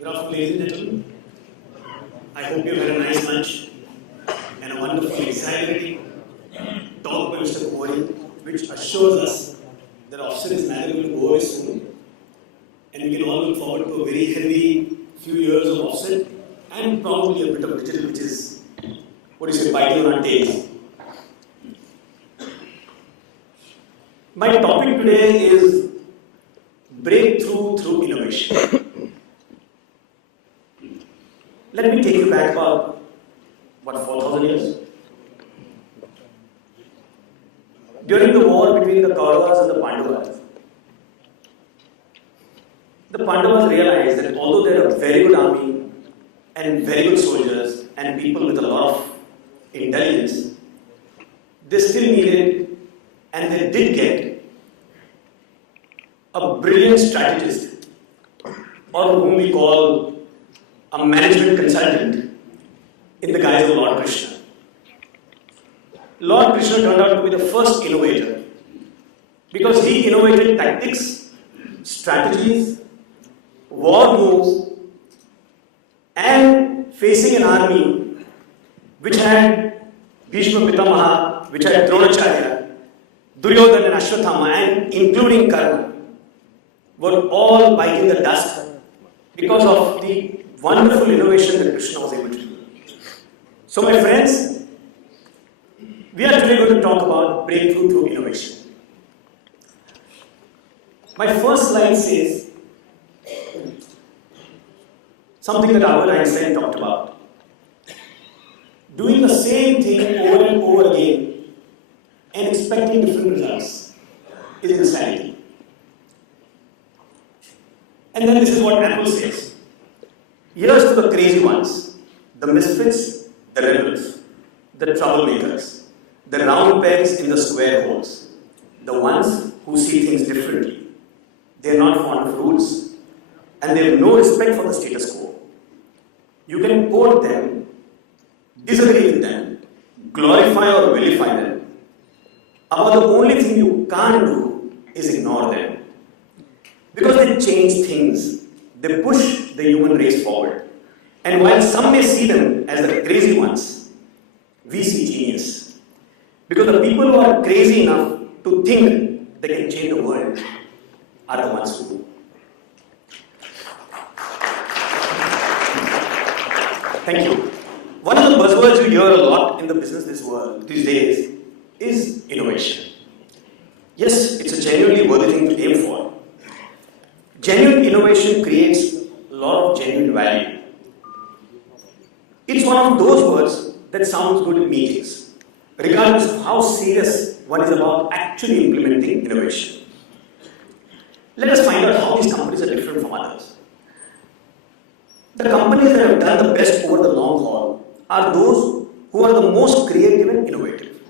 Good afternoon, ladies and gentlemen. I hope you had a nice lunch and a wonderful, exciting talk by Mr. Kohli, which assures us that offset is neither going to go away soon, and we can all look forward to a very healthy few years of offset and probably a bit of digital, which is, what do you say, biting on our tails. My topic today is breakthrough through innovation. Let me take you back about, 4,000 years? During the war between the Kauravas and the Pandavas realized that although they had a very good army and very good soldiers and people with a lot of intelligence, they still needed and they did get a brilliant strategist, or whom we call a management consultant, in the guise of Lord Krishna. Lord Krishna turned out to be the first innovator because he innovated tactics, strategies, war moves, and facing an army which had Bhishma Pitamaha, which had Dronacharya, Duryodhana and Ashwatthama, and including Karna, were all biting the dust because of the wonderful innovation that Krishna was able to do. So my friends, we are today going to talk about breakthrough through innovation. My first slide says something that Albert Einstein talked about. Doing the same thing over and over again and expecting different results is insanity. And then this is what Apple says. Here's to the crazy ones, the misfits, the rebels, the troublemakers, the round pegs in the square holes, the ones who see things differently. They are not fond of rules, and they have no respect for the status quo. You can quote them, disagree with them, glorify or vilify them, but the only thing you can't do is ignore them. Because they change things, they push the human race forward. And while some may see them as the crazy ones, we see genius. Because the people who are crazy enough to think they can change the world are the ones who do. Thank you. One of the buzzwords you hear a lot in the business these days is innovation. Yes, it's a genuinely worthy thing to aim for. Genuine innovation creates a lot of genuine value. It's one of those words that sounds good in meetings, regardless of how serious one is about actually implementing innovation. Let us find out how these companies are different from others. The companies that have done the best over the long haul are those who are the most creative and innovative.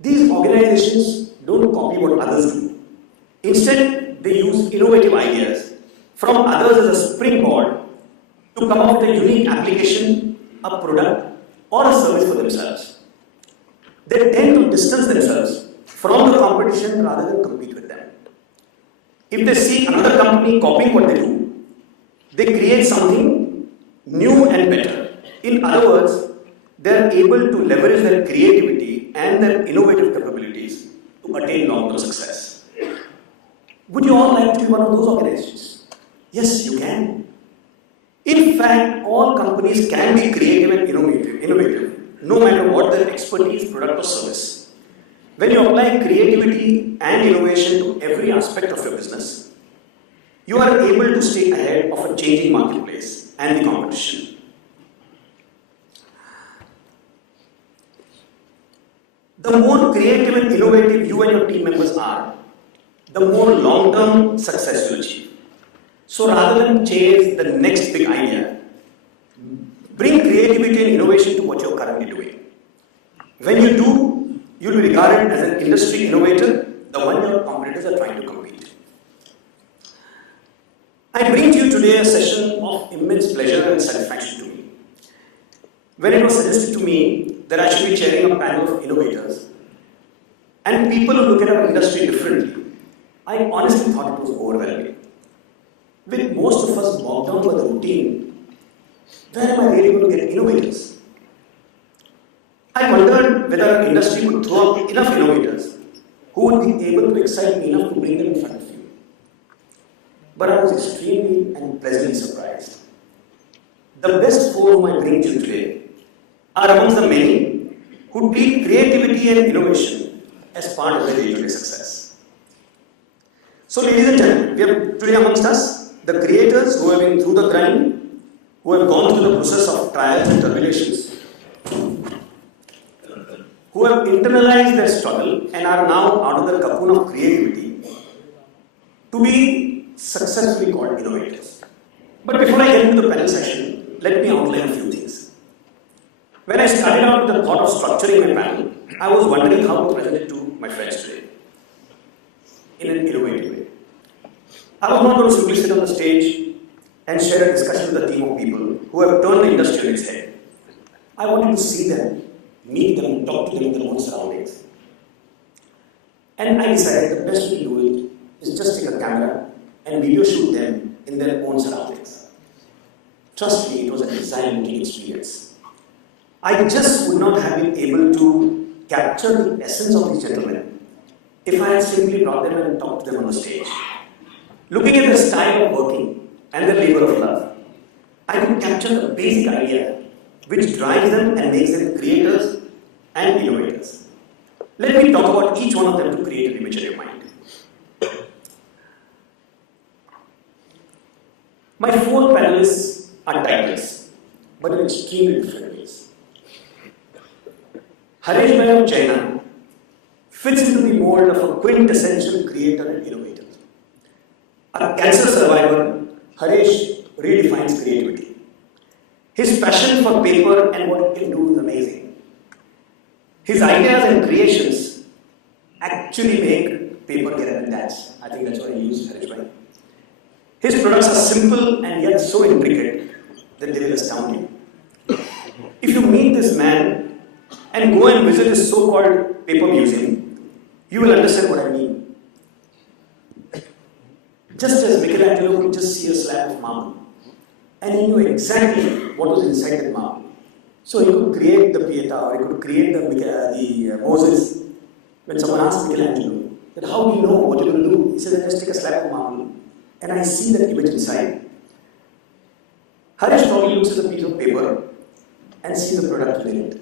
These organizations don't copy what others do. Instead, they use innovative ideas from others as a springboard to come up with a unique application, a product, or a service for themselves. They tend to distance themselves from the competition rather than compete with them. If they see another company copying what they do, they create something new and better. In other words, they are able to leverage their creativity and their innovative capabilities to attain long-term success. Would you all like to be one of those organizations? Yes, you can. In fact, all companies can be creative and innovative, no matter what their expertise, product or service. When you apply creativity and innovation to every aspect of your business, you are able to stay ahead of a changing marketplace and the competition. The more creative and innovative you and your team members are, the more long-term success you achieve. So rather than chase the next big idea, bring creativity and innovation to what you're currently doing. When you do, you'll be regarded as an industry innovator, the one your competitors are trying to compete. I bring to you today a session of immense pleasure and satisfaction to me. When it was suggested to me that I should be chairing a panel of innovators and people who look at our industry differently, I honestly thought it was overwhelming. with most of us bogged down by the routine, where am I really going to get innovators? I wondered whether our industry would throw up enough innovators who would be able to excite me enough to bring them in front of you. But I was extremely and pleasantly surprised. The best four whom I bring to you today are amongst the many who treat creativity and innovation as part of their day-to-day success. So, ladies and gentlemen, we have today amongst us the creators who have been through the grind, who have gone through the process of trials and tribulations, who have internalized their struggle and are now out of the cocoon of creativity to be successfully called innovators. But before I get into the panel session, let me outline a few things. When I started out with the thought of structuring my panel, I was wondering how to present it to my friends today in an innovative way. I was not going to simply sit on the stage and share a discussion with a team of people who have turned the industry on its head. I wanted to see them, meet them, talk to them in their own surroundings. And I decided the best way to do it is just take a camera and video shoot them in their own surroundings. Trust me, it was a design-making experience. I just would not have been able to capture the essence of these gentlemen if I had simply brought them and talked to them on the stage. Looking at their style of working and their labor of love, I could capture the basic idea which drives them and makes them creators and innovators. Let me talk about each one of them to create an image in your mind. My four panelists are timeless, but in extremely different ways. Haresh Bhai of China fits into the mold of a quintessential creator and innovator. A cancer survivor, Haresh redefines creativity. His passion for paper and what it can do is amazing. His ideas and creations actually make paper get up and dance. I think that's what he used, Haresh Bhai. His products are simple and yet so intricate that they will astound you. If you meet this man and go and visit his so-called paper museum, you will understand what I mean. Just as Michelangelo could just see a slab of marble, and he knew exactly what was inside that marble. So he could create the Pieta, or he could create the Moses. When someone asked Michelangelo, that how do you know what you're going to do? He said, just take a slab of marble, and I see that image inside. Haresh probably looks at a piece of paper and sees the product within it.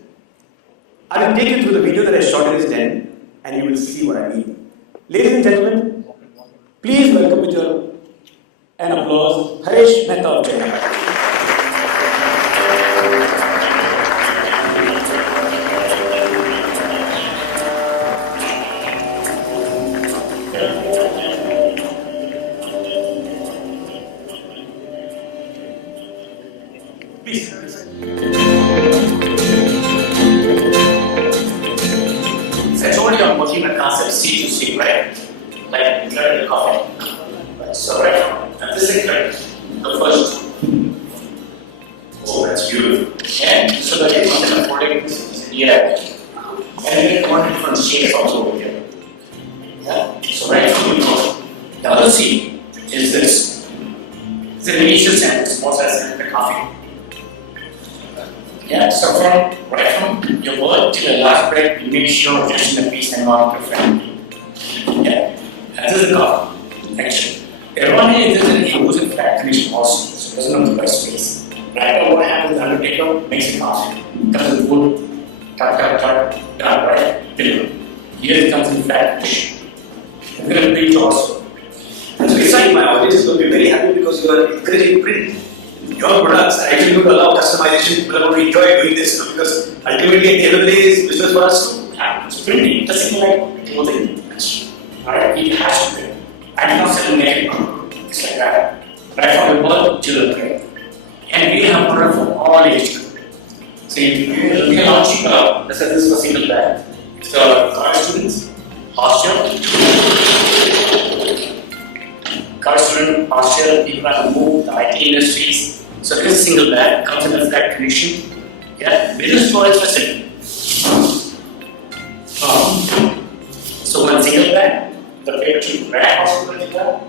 I will take you through the video that I shot in his den, and you will see what I mean. Ladies and gentlemen, please welcome with an applause, Haresh Mehta of China. Please. So I told you I'm working on concept C to C, right? Like including the coffee. So right now, and this is like the first. Oh, that's beautiful. And so that you can afford it, yeah. And you get one different shades also over here. Yeah. So right now we know the other C is this. It's an initial sample, small size the coffee. Yeah, so from your word to the last breath, you make sure just in the piece and not your friend. Yeah, and this is the coffee, actually. The one is this is an elusive flat finish also, so it doesn't have the best space. Right now, what happens, the undertaker makes it coffee. Comes in wood, cut, right, deliver. Here it comes in flat finish. I'm going to print also. And so, inside my audience is going to be very happy because you are encouraging print. Your products are actually going to allow customization. People are going to enjoy doing this because ultimately at the end of the day, it's business for us too. Yeah, it's printing. It doesn't like clothing. Alright, it has to be. I do not sell naked. It's like that. Right from the birth to the grave. And we have product for all age group. So if we are launching let's say this is a single bag. It's for college students, hostel, college student, hostel, people have moved, the IT industries. So this is a single bag, comes in a flat condition. Yeah, business storage facility. So one single bag, the paper to rack also,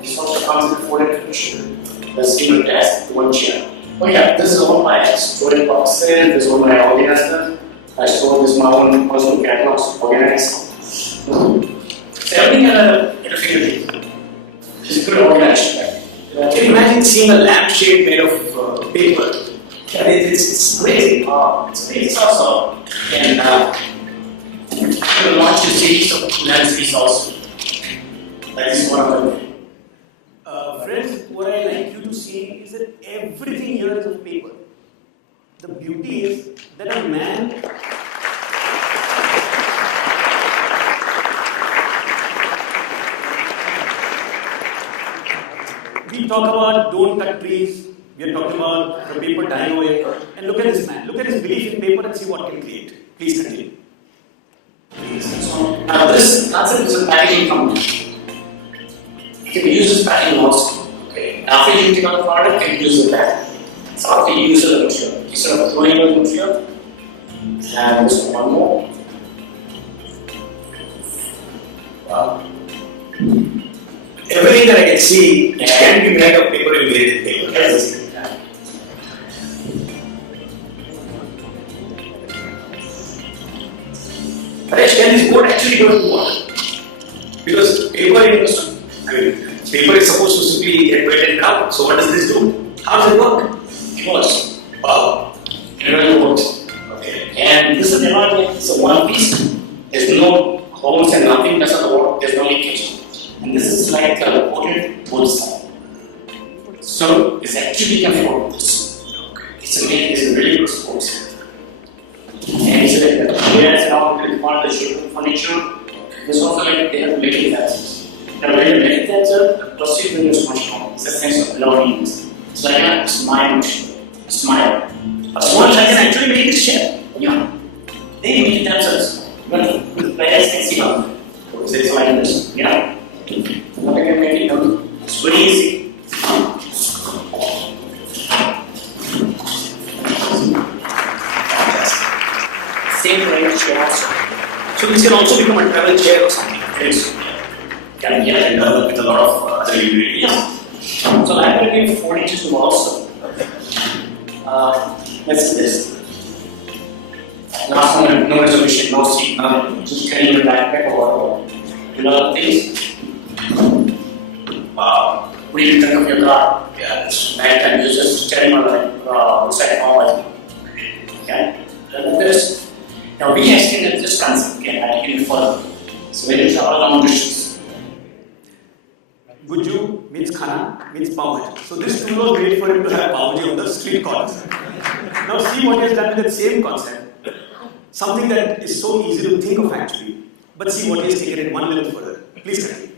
this also comes in a folded condition. the single desk, one chair. Oh yeah, this is all my storage boxes, this is all my organizer. I store this my own personal catalogs, organized. So everything at a fingertip. It's good organized. Can you imagine seeing a lampshade made of paper? It's amazing. It's also, and we'll launch a series of lenses also. That is one of them. Friends, what I like you to see is that everything here is of paper. The beauty is that a man we talk about don't cut trees, we are talking about the paper dying away, and look at this man, look at his belief in paper and see what can create. Please continue. So, now this concept is a packaging company. You can use this packaging also. Okay. After you take out the product, you can use the pack. So after you use the material, instead of throwing away the material, and just one more. Wow. Everything that I can see can be made of paper and made in paper. Yes. Paresh, can this board actually go to water? Because paper is supposed to simply get wet and dry. So what does this do? How does it work? It works. Wow. It really works. Okay. And this is it's a one piece. There's no holes and nothing. That's not the water. There's no leakage. And this is like a coated both sides. So it's actually can afford this. It's a really good sports. And it's like yes, now it's part of the children furniture. There's also like they have making access. Now when you make that, the procedure is much more. It's a sense of belonging. It's like a smile. A smile. A smile I can actually make this shape. Yeah. They make it themselves. But the players can see how. It's like this. Yeah. Now they can make it done. It's very easy. Same range chair also. So this can also become a travel chair or something. Yes. Can get it with a lot of other ingredients. So I'm going to give 42 also. Let's do this. Last one, no resolution, no seat, nothing. Just carrying your backpack or whatever. You know the things? Wow. Put it in front of your car. Yeah. Night time, you just carry my outside home. Okay. Like this. Now we extended this concept again, I take it further. So when you travel long distance. Guju means khana, means pav bhaji. So this tool was made for him to have pav bhaji on the street corners. Now see what he has done with that same concept. Something that is so easy to think of actually. But see what he has taken it one level further. Please continue.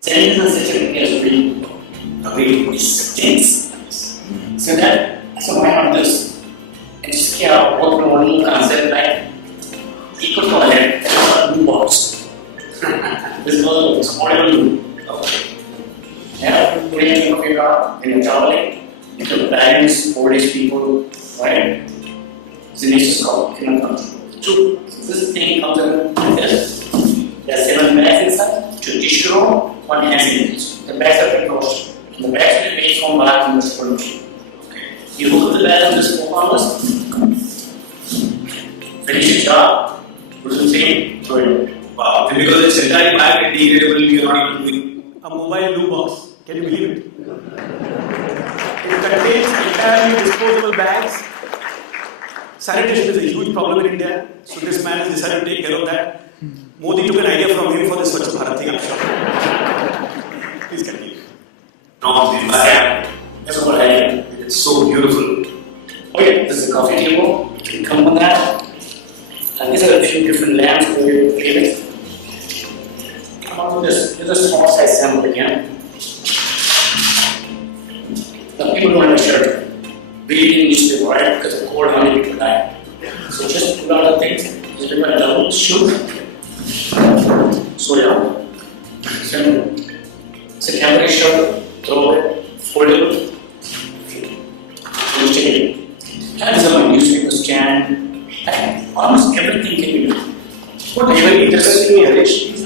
Sentence and such a really intense. So why not this? And just work on one concept like equal to a blue box. This was affordable. Yeah, put it in your car, when you're traveling, if your parents, old age people, right? The nature called cannot control. True. So this thing comes in like this. There are 7 bags inside, 2 tissue roll, 1 hand image. The bags are precaution. The bags will be made from large in this furniture. You hook up the bag on this performance, finish your job, put the same, throw it away. Wow, and because it's entirely biodegradable, you're not even doing a mobile loo box. Can you believe it? It contains entirely disposable bags. Sanitation is a huge problem in India, so this man has decided to take care of that. Modi took an idea from him for the Swachh Bharat thing, I'm sure. Please continue. No, that's what I am. It's so beautiful. Okay, this is a coffee table. You can come on that. And these are a few different lamps for your favorites. Come on with this. This is a small size sample again. Now people don't have a shirt. Reading newspaper, right? Because of cold, how many people die. So just put out the things. Just prepare a double shoot. So yeah. So it's a temporary shirt. Throw it. Foldable. And this is my newspaper stand. Almost everything can be done. What really interests me, Harish, is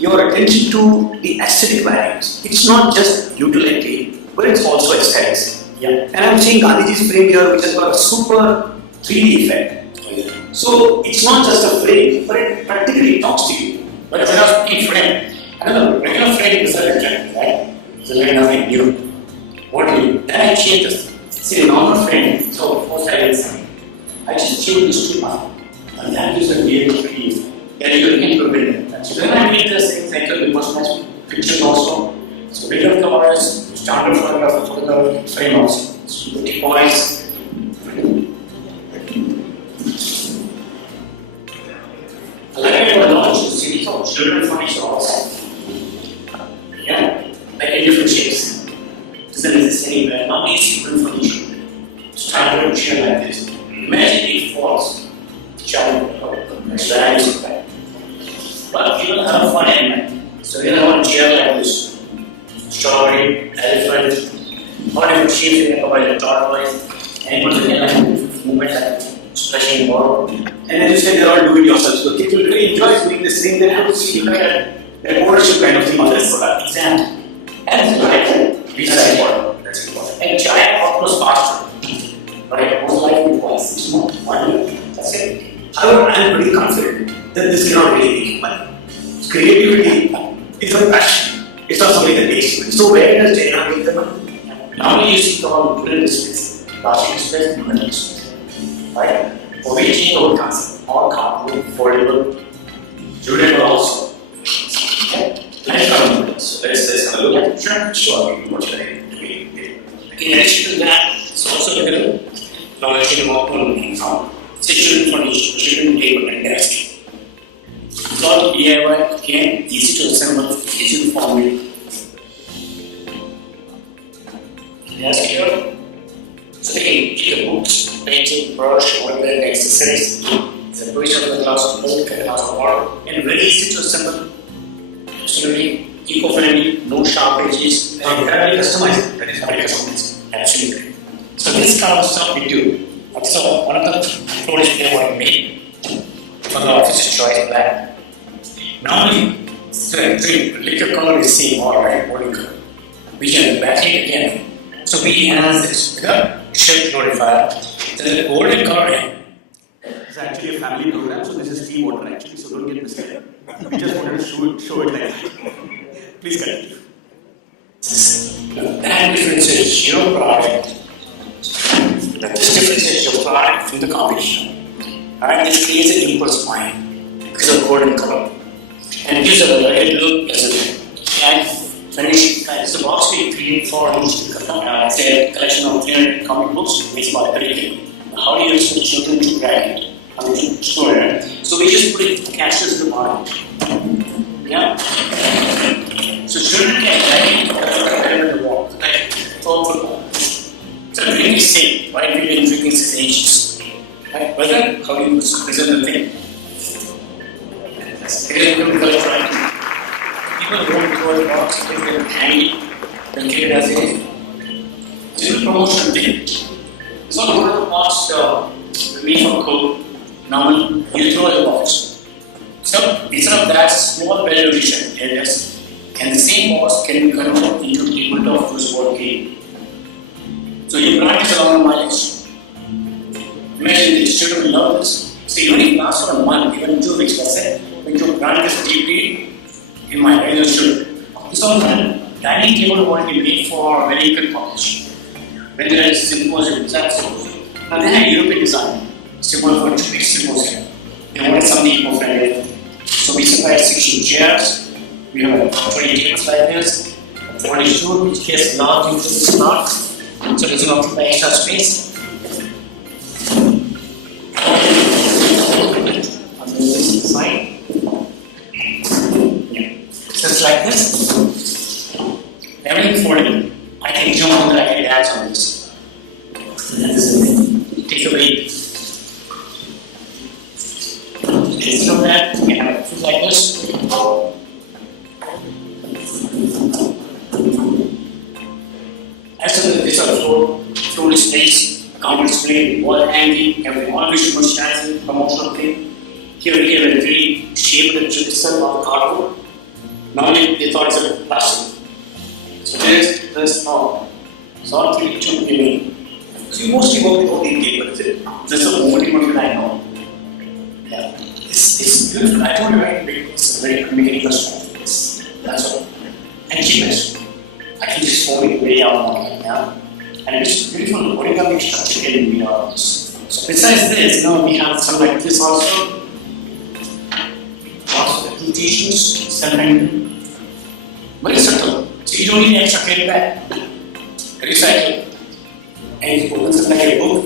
your attention to the aesthetic values. It's not just utility, but it's also also aesthetics. Yeah. And I'm seeing Gandhiji's frame here, which has got a super 3D effect. So it's not just a frame, but it practically talks to you. But it's not a frame. Another regular frame is a different, right? It's like nothing new. What do you? Then I change this. See, a normal frame, so first I did something. I just change this to one. And that is a real 3D. Then you can into a window. So then I made this thing like a personalized pictures also. So window covers, standard photograph for the frame also. So the points. Like I would launch the series of children furniture also. Yeah, like in different shapes. Doesn't exist anywhere. Not these children furniture. Standard chair like this. Imagine it falls. Child, that is bad. But people have fun anyway. So you have a chair like this. Strawberry, elephant, all different shapes you can cover the tortoise, and once again like movement like splashing water. And as you said, they're all do it yourself. So people really enjoy doing this thing. They have to see like an ownership kind of thing on this product. Exactly. And right, That's important. That's important. and giant octopus faster. Right, most likely twice. It's not 1 year. That's it. However, I'm pretty confident that this cannot really make money. Creativity is a passion. It's not something that makes money. So where does China make the money? Now we use it called wooden displays, plastic displays, wooden displays. Right? For we change our concept, all cardboard, foldable, durable also. Okay? So let's have a look at Sure. sure what should I do. In addition to that, it's also available. Now I can walk on from children furniture, children table and desk. It's all DIY, again, easy to assemble, easy to formulate. Desk here. So they can take the books, painting, brush, whatever the accessories. It's a provision of the glass of milk and glass of water, and very easy to assemble. Absolutely eco-friendly, no sharp edges. Can I customize it? That is very customized. Absolutely. So this kind of stuff we do. So one of the products we want to make for the office's choice black. Normally, the liquor color is same, all right, golden color. We can back it again. So we enhance this with a shift notifier. So the golden color. It's actually a family program, so this is tea water actually, so don't get misled. We just wanted to show it like that. Please continue. That differentiates your product. This differentiates your product from the competition. Alright, this creates an impulse buying because of golden color. And gives a rugged look as a can finish. It's a box we create for it's a collection of 300 comic books based on curriculum. How do you expect children to graduate? How do you store it? So we just put it cashes the market. Yeah? So children can graduate the wall, like thoughtful. So really safe, right? We've been drinking since ages. Right? Whether how do you present the thing? People don't throw a box, they can hang it, they'll keep it as it is. It's a promotion thing. It's not going to cost me for code. Now you throw the box. So instead of that small valuation areas, and the same box can be converted into tabletop football game. So your brand is around mileage. Imagine the children love this. So even if it lasts for a month, even 2 weeks, let's say, when your brand is deeply in my regular children. This all dining table want to be made for medical college. When there is symposium, now they have European design, similar for 2 weeks symposium. They wanted something eco-friendly. So we supplied 16 chairs, we have 20 tables like this, 42, which gets large into this part, so it doesn't occupy extra space. Design. Yeah. Just like this. Everything folded. I can jump on that, I can add on this. That is it. Take away. Instead of that, we can have a food like this. As to this are floor displays, counter display, wall hanging, every all visual merchandising, promotional thing. Here we have a very shaped itself of cardboard. Normally they thought it's a plastic. So there's this It's all 3D tube giving. So you mostly work with OT cable, is it? This is the only one that I know. Yeah. It's beautiful. I told you, right? It's a very mechanical strength. That's all. And cheapest. I can just fold it way out on yeah. And it's beautiful origami structure in the So besides this, we have some like this also. Lots of applications, self-handling. Very subtle. So you don't need an extra carry bag. Recycle. And it opens up like a book.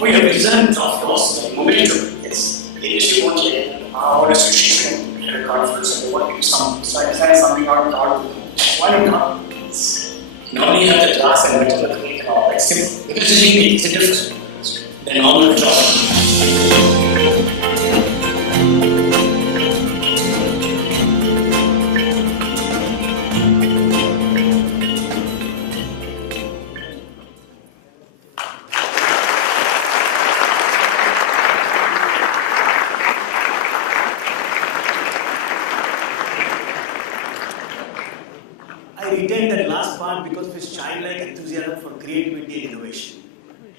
We have examined, of course, the momentum. Yes. The issue want to our association had a conference and they want to do something. So I decided something out of card. Why not? Normally you have the glass and metal acrylic and all, like simple. Because it's unique, it's a difference. The normal job. I retained that last part because of his childlike enthusiasm for creativity and innovation.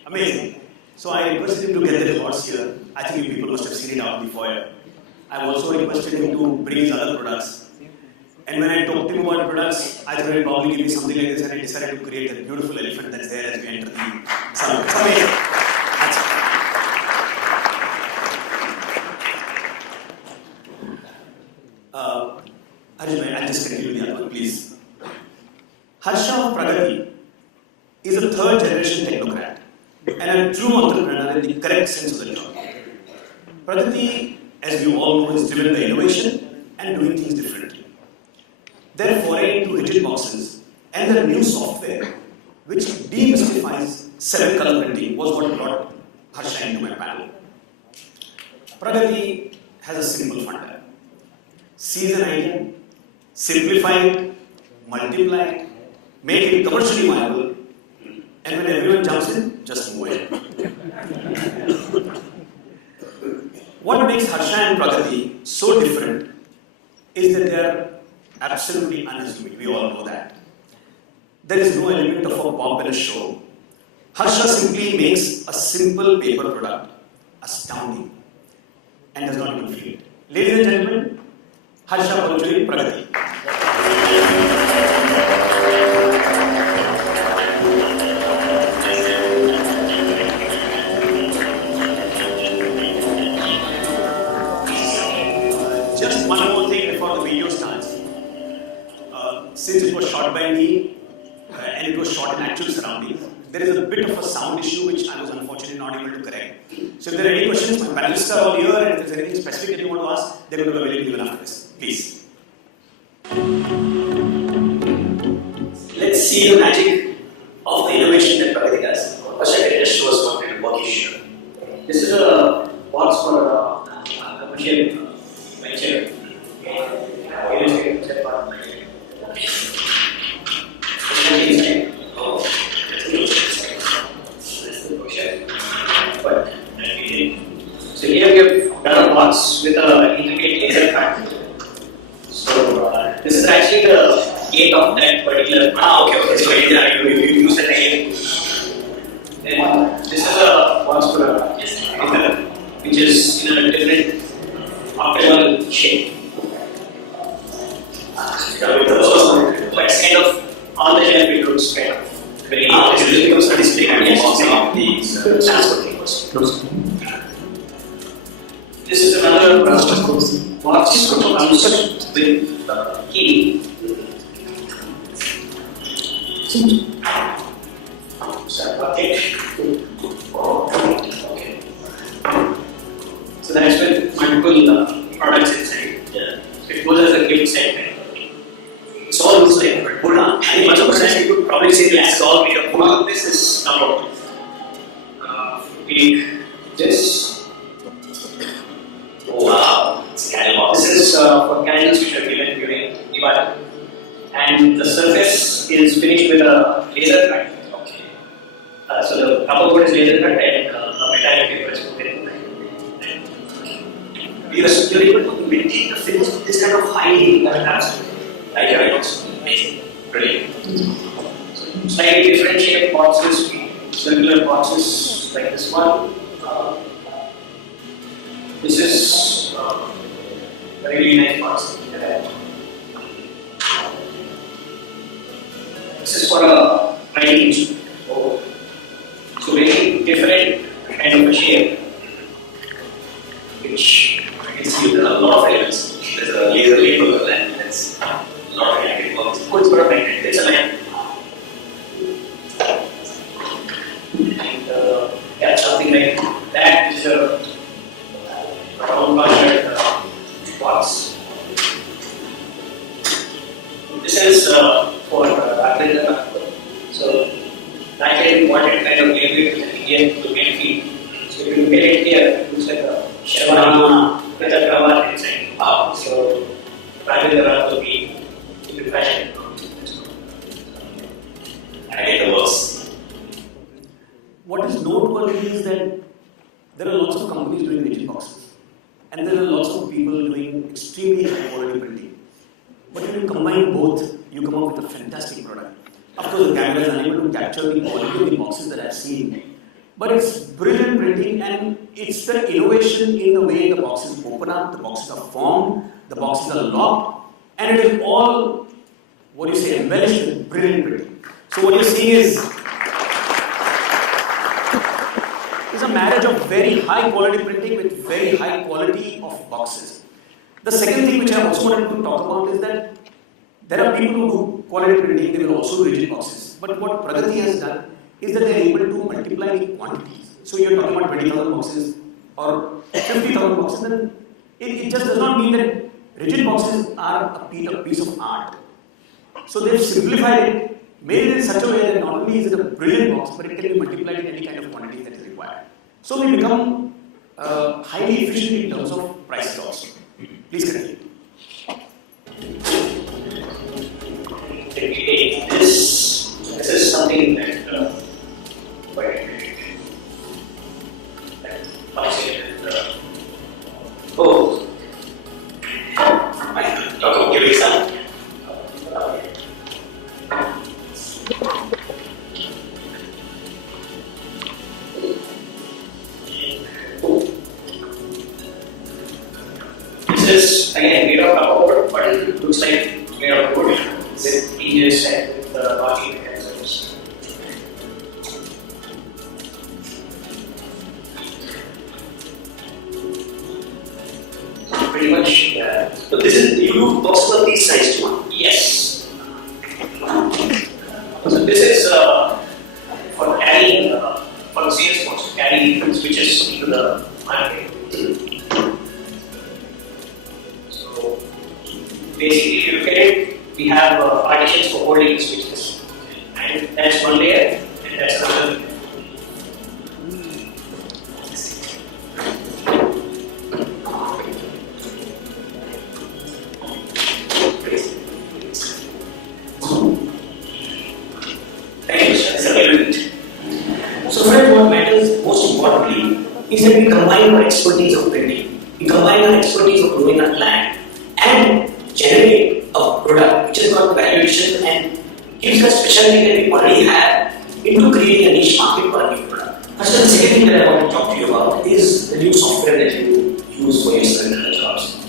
Amazing. So I requested him to get the rewards here. I think you people must have seen it out in the foyer. I've also requested him to bring his other products. And when I talked to him about products, I thought he'd probably give me something like this, and I decided to create that beautiful elephant that's there as we enter the summit. It's amazing. That's it. Arjun, I'll just continue with the other one, please. Harsha of Pragati is a third generation technocrat and a true entrepreneur in the correct sense of the term. Pragati, as you all know, is driven by innovation and doing things differently. Their foray into rigid boxes and their new software, which demystifies seven color printing, was what brought Harsha into my panel. Pragati has a simple funda. Seize an idea, simplify it, multiply it, make it commercially viable, and when everyone jumps in, just move it. What makes Harsha and Pragati so different is that they are absolutely unassuming. We all know that. There is no element of a pomp and a show. Harsha simply makes a simple paper product astounding and does not even feel it. Ladies and gentlemen, Harsha Palchuri Pragati. Just one more thing before the video starts. Since it was shot by me and it was shot in actual surroundings, there is a bit of a sound issue which I was unfortunately not able to correct. So if there are any questions, my panelists are all here, and if there's anything specific that you want to ask, they're going to be available even after this. Please. Let's see the magic of the innovation that Pragati does. First, I can just show us what kind of work is here. This is a box for a commercial venture. So here we have done a box with an intricate laser cut. So this is actually the gate of that particular. Okay. So you use that again. Then this is a box for a printer, which is in a different optimal shape. But it's kind of on the shelf. It looks kind of very. It becomes a display kind of box of these transporting was. This is another box with key. Okay. So that's with multiple products inside. Yeah. It goes as a gift set. It's all looks like a Buddha. And much of the you could probably say this is all made of Buddha. This is number this. Wow, it's a candle box. This is for candles which are given during Diwali. And the surface is finished with a laser cut. Okay. So the rubber board is laser cut and a metallic paper is put in. you're able to maintain the finish with this kind of high heat transfer. Like your items. Amazing. Brilliant. Slightly different shaped boxes, circular boxes like this one. This is a really nice box. This is for a writing instrument. So very different kind of a shape, which you can see there are a lot of elements. There's a laser label and there's a lot of electric works. Oh, it's got a magnet. It's a lamp. And yeah, something like that is a round cornered box. This is for backlight. So backlight wanted kind of label with an Indian looking feel. So if you look at it here, it looks like a sharma with a cravat inside. Wow. So backlight will be in fashion. And again, the works. What is noteworthy is that there are lots of companies doing rigid boxes, and there are lots of people doing extremely high quality printing. But if you combine both, you come up with a fantastic product. Of course, the camera is unable to capture the quality of the boxes that I've seen, but it's brilliant printing, and it's the innovation in the way the boxes open up, the boxes are formed, the boxes are locked, and it is all, what do you say, embellished with brilliant printing. So what you're seeing is a marriage of very high quality printing with very high quality of boxes. The second thing which I also wanted to talk about is that there are people who do quality printing, they will also do rigid boxes. But what Pragati has done is that they are able to multiply the quantities. So you are talking about 20,000 boxes or 50,000 boxes, then it just does not mean that rigid boxes are a piece of art. So they've simplified it, made it in such a way that not only is it a brilliant box, but it can be multiplied in any kind of quantity that is required. So we become highly efficient in terms of prices also. Please continue. This is something that oh, I talk about giving some. This is again made of rubber, but it looks like made of wood with hinges and with the locking mechanisms. Pretty much. So this is you do boxes of these size too. Yes. So this is for carrying for the sales force to carry switches into the market. So basically, if you look at it, we have partitions for holding the switches, and that's one layer, and that's another layer. So friends, what matters most importantly is that we combine our expertise of printing, we combine our expertise of growing our plant, and generate a product which has got valuation and gives us specialty that we already have into creating a niche market for a new product. First, the second thing that I want to talk to you about is the new software that you use for your certain jobs.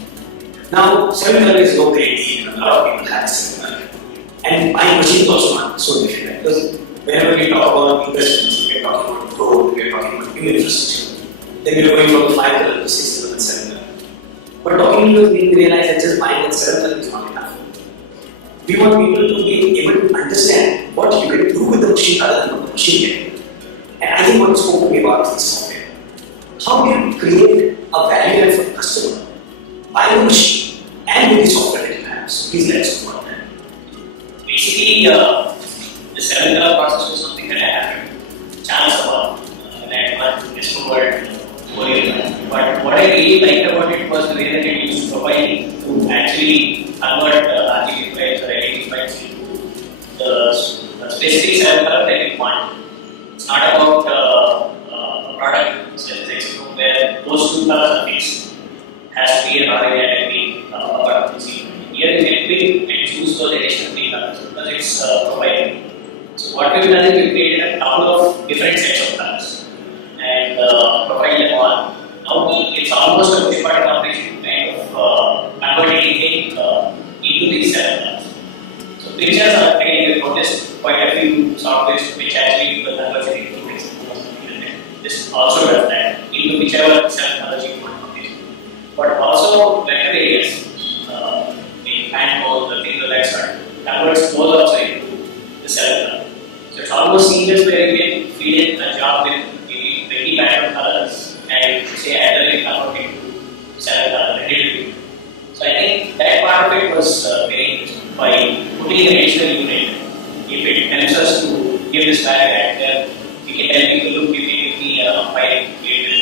Now, semiconductor is no great deal. A lot of people have semiconductor. And buying machines also not so difficult, because whenever we talk about investments, we are talking about growth, we are talking about new infrastructure. Then we are going from 5 level to 6 level and 7 level. But talking to us, we realize that just buying at 7 level is not enough. We want people to be able to understand what you can do with the machine other than what the machine can do. And I think what you spoke to me about is this software. How do you create a value add for the customer by the machine and with the software that you have? So please let us know about that. Basically, the 7 level process was something that I had a chance about when I got discovered. But what I really liked about it was the way that it used profiling to actually convert RGB files or LED files into the specific 7 color that you want. It's not about a product, where those 2 colors are fixed. has to be an RA and LP button. Here you can pick and choose those additional 3 colors because it's provided. So what we've done is we've created a couple of different sets of colors and provide them all. Now it's almost a push button operation kind of converting anything into these 7 colors. So pictures are, again, you've noticed quite a few softwares which actually do the conversion into pictures. This also does that into whichever 7 colors you want. But also vector areas, the hand code, the things like that, converts those also into the 7 colors. So it's almost seamless where you can feed in a job with maybe 20 pattern colors and say either you convert it to 7 colors ready. So I think that part of it was very interesting by putting an additional unit. If it helps us to give this value add, we can tell people, look, you can give me a file created,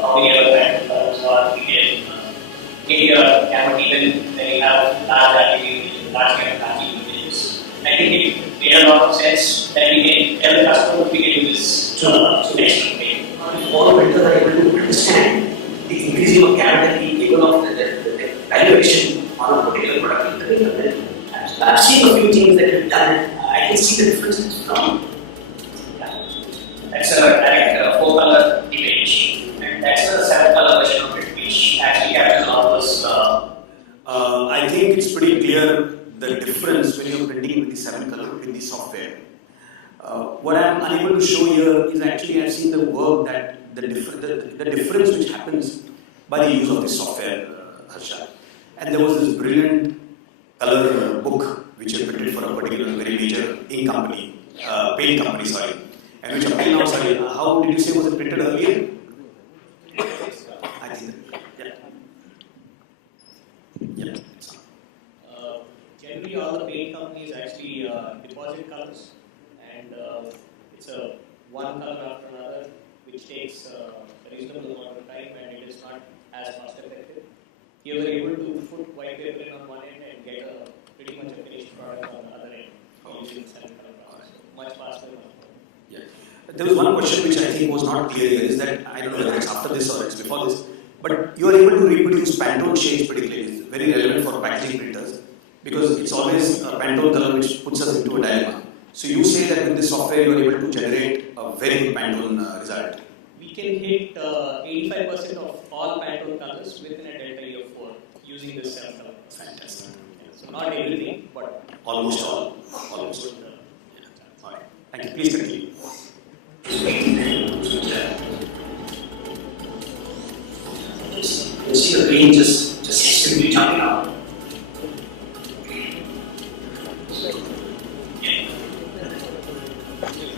how many other pattern colors, or we can get your camera even when you have large attribute, large kind of attributes. I think it made a lot of sense that we can tell the customer we can do this next way. All vendors are able to understand the increasing of guarantee, even of the valuation on a particular product. I've seen a few things that you've done. I can see the differences from. That's a direct 4-color image, and that's a 7-color version of it, which actually captures all those. I think it's pretty clear the difference when you're printing with the 7-color with the software. What I'm unable to show here is actually I've seen the work that the difference which happens by the use of the software, Harsha. And there was this brilliant color book which I printed for a particular very major ink company, paint company, sorry. And which up till now, sorry, how did you say was it printed earlier? I think that, yeah. Generally, all the paint companies actually deposit colors, and it's a one color after another, which takes a reasonable amount of time, and it is not as cost effective. Here, we're able to put white paper in on one end and get a pretty much a finished product on the other end using the 7-color process. Much faster. Yeah. There was one question which I think was not clear here, is that, I don't know whether it's after this or it's before this, but you are able to reproduce Pantone shades pretty clearly. It's very relevant for packaging printers because it's always a Pantone color which puts us into a dilemma. So you say that with this software you are able to generate a very good Pantone result. We can hit 85% of all Pantone colors within a delta E of 4 using this 7-color. Fantastic. So not everything, but almost all. Almost all. Yeah. All right. Thank you. Please continue. You see the green just simply jumping out.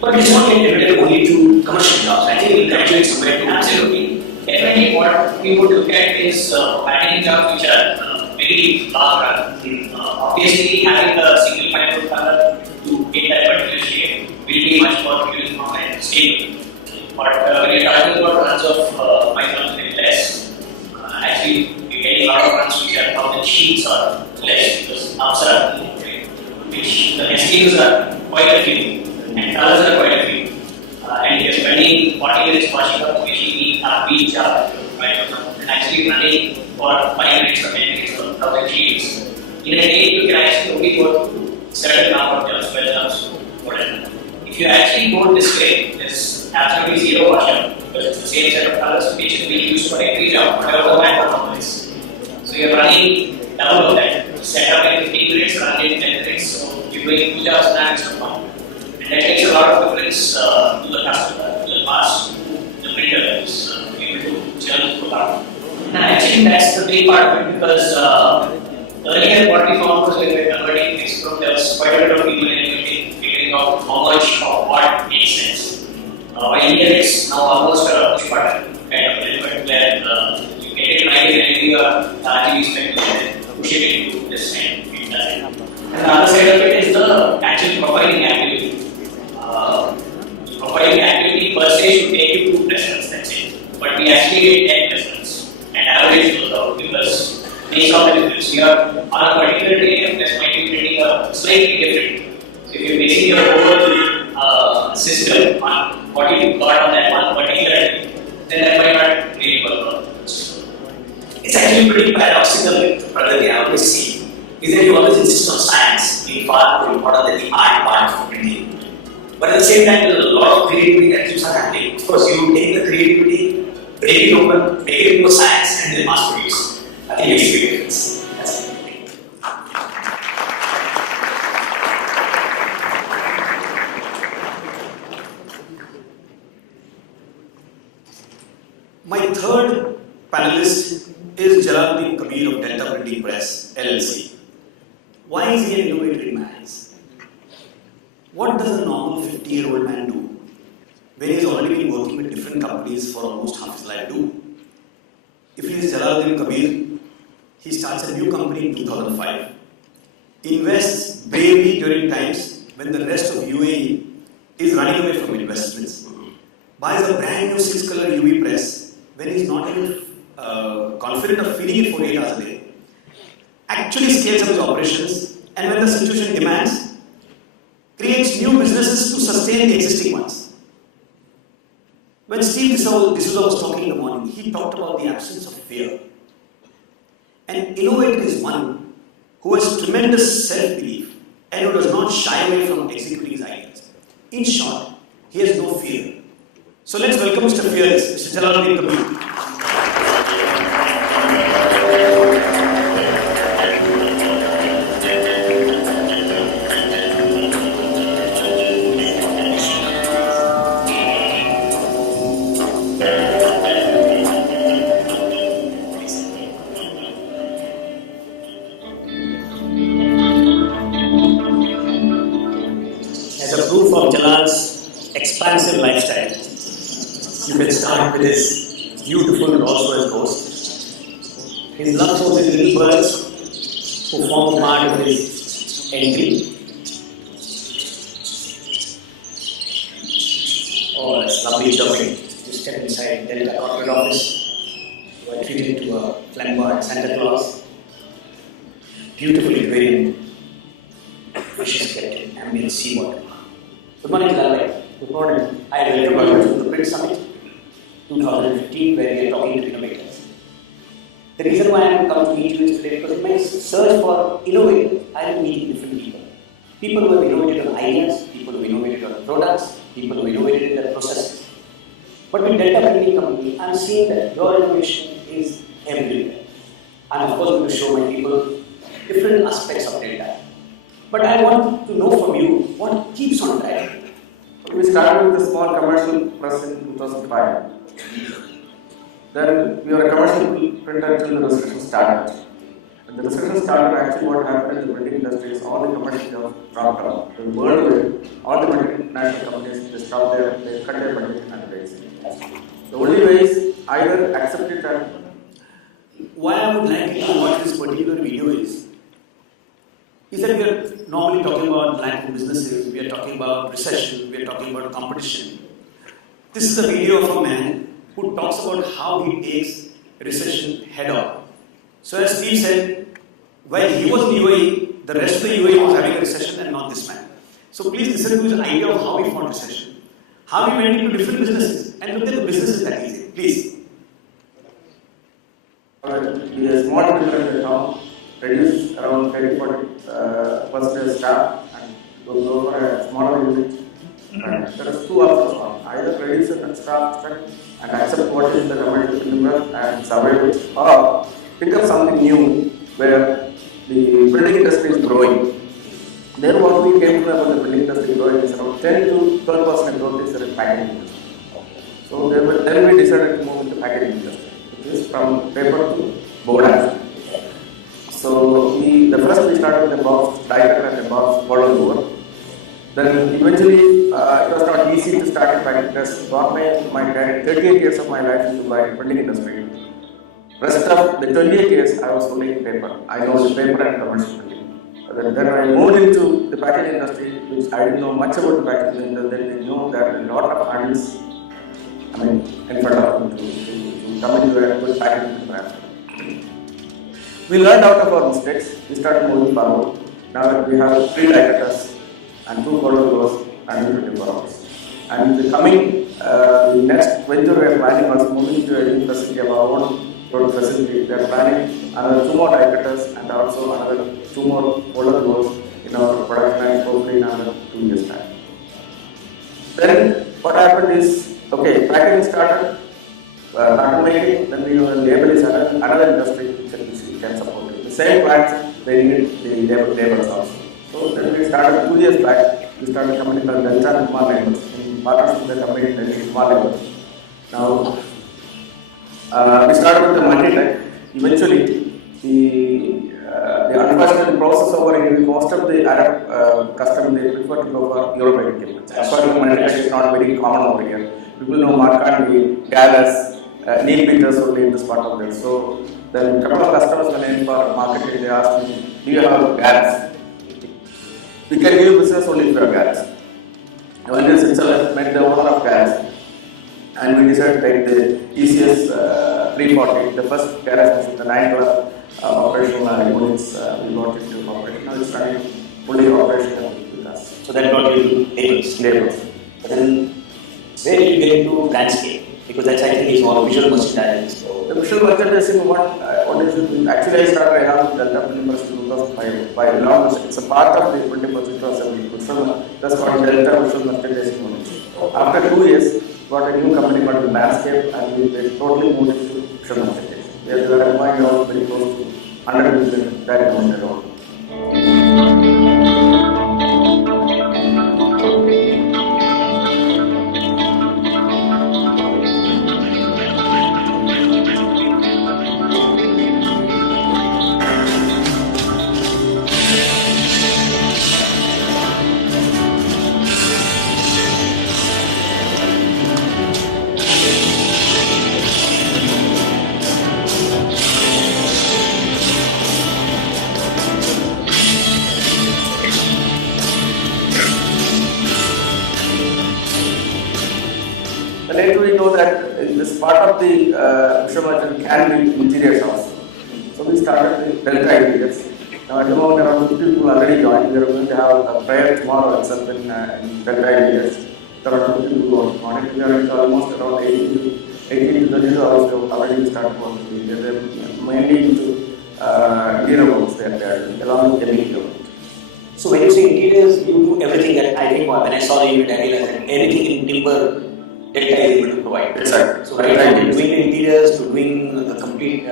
But it's not limited only to commercial jobs. I think we graduate somewhere to absolutely. Definitely, what we would look at is packaging jobs which are very large. Obviously, having a single Pantone color to get that particular shade will be much more uniform and stable. But when you're talking about runs of microns and less, actually you're getting a lot of runs which are 1,000 sheets or less because numbers are which the SKUs are quite a few and colors are quite a few. And you're spending 40 minutes watching up machine each job, right? And actually running for 5 minutes or 10 minutes or 1,000 sheets. In a day, you can actually only go through certain number of jobs, 12 jobs, whatever. If you actually go this way, there's absolutely zero washout because it's the same set of colors which will be used for every job, whatever the matter is. So you're running double of that. Set up in 15 minutes, run in 10 minutes, so you're doing 2 jobs now instead of 1. And that makes a lot of difference to the customer, to the past, to the printer that is able to churn through that. And actually, that's the big part of it because earlier what we found was when we were converting things from there was quite a bit of people figuring out how much of what makes sense. While here it's now almost a push button kind of element where you get it right and you are largely expecting to push it into this and it does it. And the other side of it is the actual profiling activity. Profiling activity per se should take you 2 results, that's it. But we actually get 10 results and average those out because based on the difference. We are on a particular day, this might be pretty slightly different. So if you're basing your whole system on what you got on that one particular day, then that might not really work out. Is It's actually pretty paradoxical, brother, I always see, is that you always insist on science being far more important than the art part of printing. But at the same time, there's a lot of creativity that keeps on happening. Of course, you take the creativity, break it open, make it into science, and then mass produce. I think it's a big difference. That's it. My third panelist is Jalaluddin Kabir of Delta Printing Press, LLC. Why is he an innovator in my eyes? What does a normal 50-year-old man do when he's already been working with different companies for almost half his life do? If he is Jalaluddin Kabir, he starts a new company in 2005, invests bravely during times when the rest of UAE is running away from investments, buys a brand new 6-color UV press when he's not even confident of feeding it for 8 hours a day, actually scales up his operations, and when the situation demands, creates new businesses to sustain the existing ones. When Steve D'Souza was talking in the morning, he talked about the absence of fear. An innovator is one who has tremendous self-belief and who does not shy away from executing his ideas. In short, he has no fear. So let's welcome Mr. Fearless, Mr. Jalaluddin Kabir. As a proof of Jalal's expansive lifestyle, you can start with his beautiful Rolls-Royce Ghost. His love for his little birds who form part of his entry. Oh, that's lovely jumping. You step inside the corporate office. You are treated to a flamboyant Santa Claus. Beautifully graded. Fishes kept in ambient seawater. Good morning, Lalai. Good morning. I welcome you to the Print Summit 2015, where we are talking to innovators. The reason why I am come to meet you is today because in my search for innovators, I am meeting different people. People who have innovated on ideas, people who have innovated on products, people who have innovated in their processes. But with Delta Printing Company, I am seeing that your innovation is everywhere. I am of course going to show my people different aspects of Delta. But I want to know from you what keeps on driving. We started with a small commercial press in 2005. Then we were a commercial printer until the recession started. When the recession started, actually what happened in the printing industry is all the commercial jobs dropped off. The worldwide, all the multinational companies, they stopped there, they cut their budget and raised. The only way is either accept it and... Why I would like you to watch this particular video is that we are normally talking about lack of businesses, we are talking about recession, we are talking about competition. This is a video of a man who talks about how he takes recession head on. So as Steve said, while he was in UAE, the rest of the UAE was having a recession and not this man. So please listen to his idea of how he fought recession, how he went into different businesses and look at the businesses that he's in. Please. We are small printer in the town, reduce around 30-40% staff and go for a smaller unit. And there are two options on either reduce the staff strength and accept what is the commercial number and survive it, or pick up something new where the printing industry is growing. Then what we came to know about the printing industry growing is around 10 to 12% growth is in packaging industry. So then we decided to move into packaging industry, which is from paper to board action. So the first we started with a box diagram and a box bottle over. Then eventually it was not easy to start in packaging because throughout my 38 years of my life into the printing industry. Rest of the 28 years I was only in paper. I know the paper and commercial printing. Then I moved into the packaging industry, which I didn't know much about the packaging industry. Then I know there are a lot of hurdles in front of me to come into a good packaging industry. We learned out of our mistakes. We started moving forward. Now we have 3 die cutters and 2 photo doors and 2 printing boxes. And the coming the next venture we are planning was moving to a new facility of our own road facility. They are planning another 2 more die cutters and also another 2 more folder doors in our production line, hopefully in another 2 years' time. Then what happened is, okay, packaging started, carton making, then we know label is another industry which can support it. The same plants, they need the labels also. So then we started 2 years back, we started a company called Delta and Small Labels, in partnership with the company called Small Labels. Now, we started with the multi-tech. Eventually, the unfortunate process over here, most of the Arab customers, they prefer to go for European equipment. Unfortunately, multi-tech is not very common over here. People know Markandi, Gallus, Neil Peters only in this part of it. So, then a couple of customers went in for marketing, they asked me, do you have Gallus? We can give business only for Gallus. I went to Switzerland, met the owner of Gallus, and we decided to take the ECS 340, the first garage machine, the 9-class operational units, we got into operation. Now it's running fully operational with us. So that got you labels. Labels. But then, where did you get into landscape? Because that's, I think, is more visual merchandising. So the visual merchandising, what is it? Actually, I started around Delta University in 2005. By law, it's a part of the University Assembly. That's called Delta Visual Merchandising Unit. After 2 years, got a new company called Landscape, and we totally moved into visual merchandising. We are employing around very close to 100 million direct around. Later we know that this part of the visual merchandising can be interiors also. So we started with Delta Interiors. Now at the moment around 50 people already joined. We are going to have a prayer tomorrow itself in Delta Interiors. There are 50 people working on it. We are into almost around 18 to 22 hours already started working. They are mainly into interior works they are doing, along with chemical. when you say interiors, you do everything that I think when I saw the unit, I realized that anything in timber, Delta is able to provide. Exactly. So right now, doing the interiors to doing the complete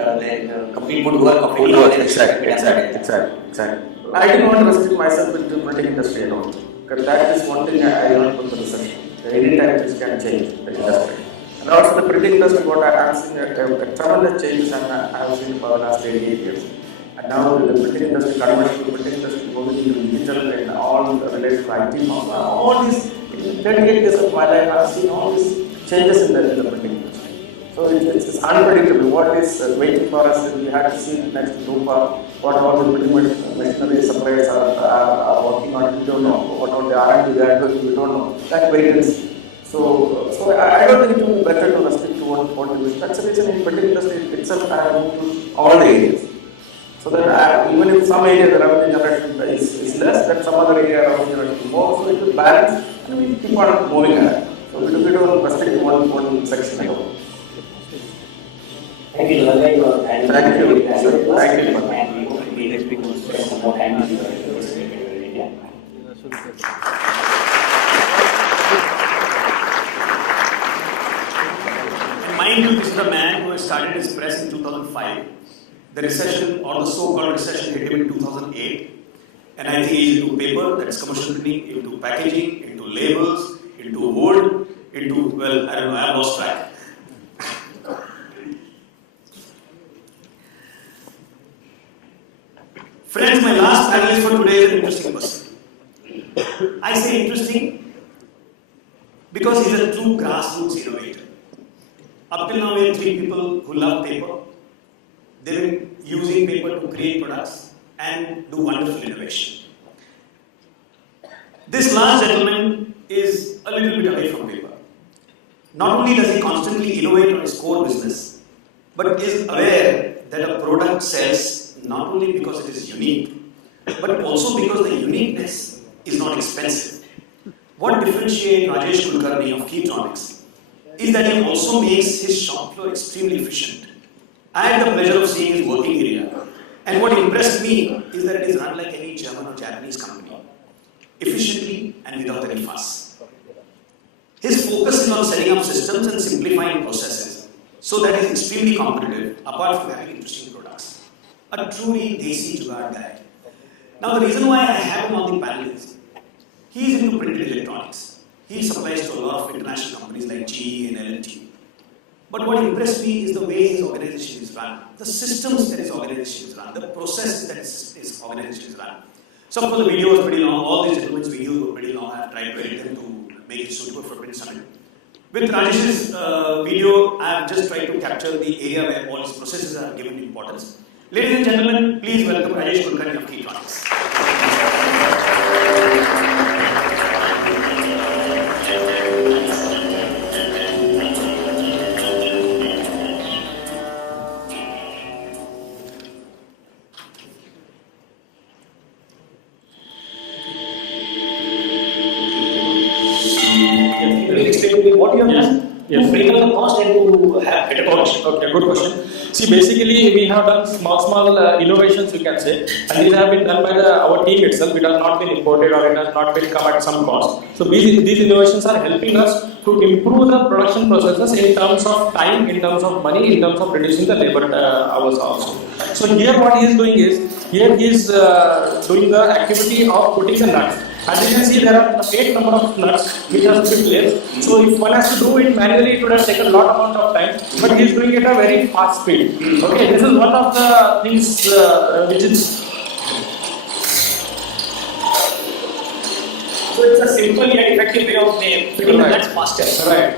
woodwork of any Exactly. I didn't want to restrict myself into printing industry alone. Because that is one thing I learned from the research. Anytime this can change the industry. And also the printing industry, what I have seen, a tremendous changes I have seen for the last 8 years. And now the printing industry, conversion to printing industry, going into digital and all related to IT, all these, in 38 years of my life, I have seen all these changes in the printing industry. So it's unpredictable. What is waiting for us? We have to see next to far what all the printing machinery suppliers are working on. We don't know. What all the R&D they are doing, we don't know. That wait and see. So I don't think it would be better to restrict to what we wish. That's the reason in printing industry itself I have moved to all the areas. So that even if some area the revenue generation is less, then some other area revenue generation more. So it will balance and we keep on moving ahead. So we don't restrict to one section alone. Thank you, Thank you. Thank you. And we hope to be next week to spend some more time in India. Mind you, this is the man who started his press in 2005. The recession, or the so-called recession, hit him in 2008. And I think he's into paper, that's commercial printing, into packaging, into labels, into wood, into, well, I don't know, I have lost track. Friends, my last panelist for today is an interesting person. I say interesting because he's a true grassroots innovator. Up till now, we have 3 people who love paper. They've been using paper to create products and do wonderful innovation. This last gentleman is a little bit away from paper. Not only does he constantly innovate on his core business, but is aware that a product sells not only because it is unique, but also because the uniqueness is not expensive. What differentiates Rajesh Kulkarni of Kherodawala is that he also makes his shop floor extremely efficient. I had the pleasure of seeing his working area. And what impressed me is that it is run like any German or Japanese company, efficiently and without any fuss. His focus is on setting up systems and simplifying processes so that he is extremely competitive apart from having interesting products. A truly desi jugaad guy. Now the reason why I have him on the panel is he is into printed electronics. He supplies to a lot of international companies like GE and L&T. But what impressed me is the way his organization is run, the systems that his organization is run, the processes that his organization is run. So of course the video was pretty long, all these gentlemen's videos were pretty long. I have tried to edit them to make it suitable for Print Summit. With Rajesh's video, I have just tried to capture the area where all his processes are given importance. Ladies and gentlemen, please welcome Rajesh Kulkarni of Kherodawala. What you have done to bring up the cost and to have better production. Okay, good question. See, basically, we have done small innovations, you can say, and these have been done by our team itself. It has not been imported or it has not been come at some cost. So these innovations are helping us to improve the production processes in terms of time, in terms of money, in terms of reducing the labor hours also. So here, what he is doing is, here he is doing the activity of putting the nuts. As you can see, there are 8 number of nuts which have to be placed. So if one has to do it manually, it would have taken a lot amount of time. But he is doing it at a very fast speed. Okay, this is one of the things which is. So it's a simple yet effective way of fitting the nuts faster. Right.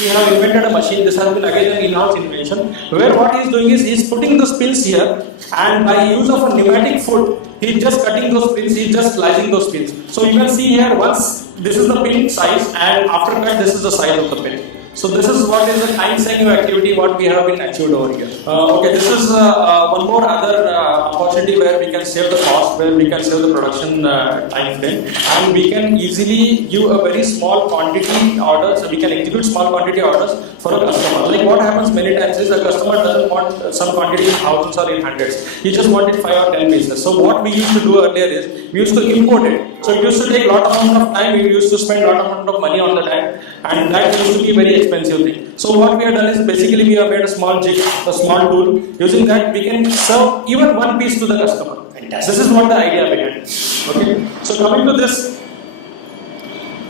We have invented a machine. This has been again an in-house invention. Where what he is doing is he is putting those pins here, and by use of a pneumatic foot, he is just cutting those pins. He is just slicing those pins. So you can see here once this is the pin size, and after cut this is the size of the pin. So this is what is the time saving activity what we have been achieved over here. Okay, this is one more other opportunity where we can save the cost, where we can save the production time frame, and we can easily give a very small quantity orders. So we can execute small quantity orders for a customer. Like what happens many times is a customer doesn't want some quantity in thousands or in hundreds. He just wanted 5 or 10 pieces. So what we used to do earlier is we used to import it. So it used to take a lot amount of time. We used to spend a lot amount of money on the time, and that used to be very expensive thing. So what we have done is basically we have made a small jig, a small tool. Using that we can serve even one piece to the customer. Fantastic. This is what the idea behind. Okay. So coming to this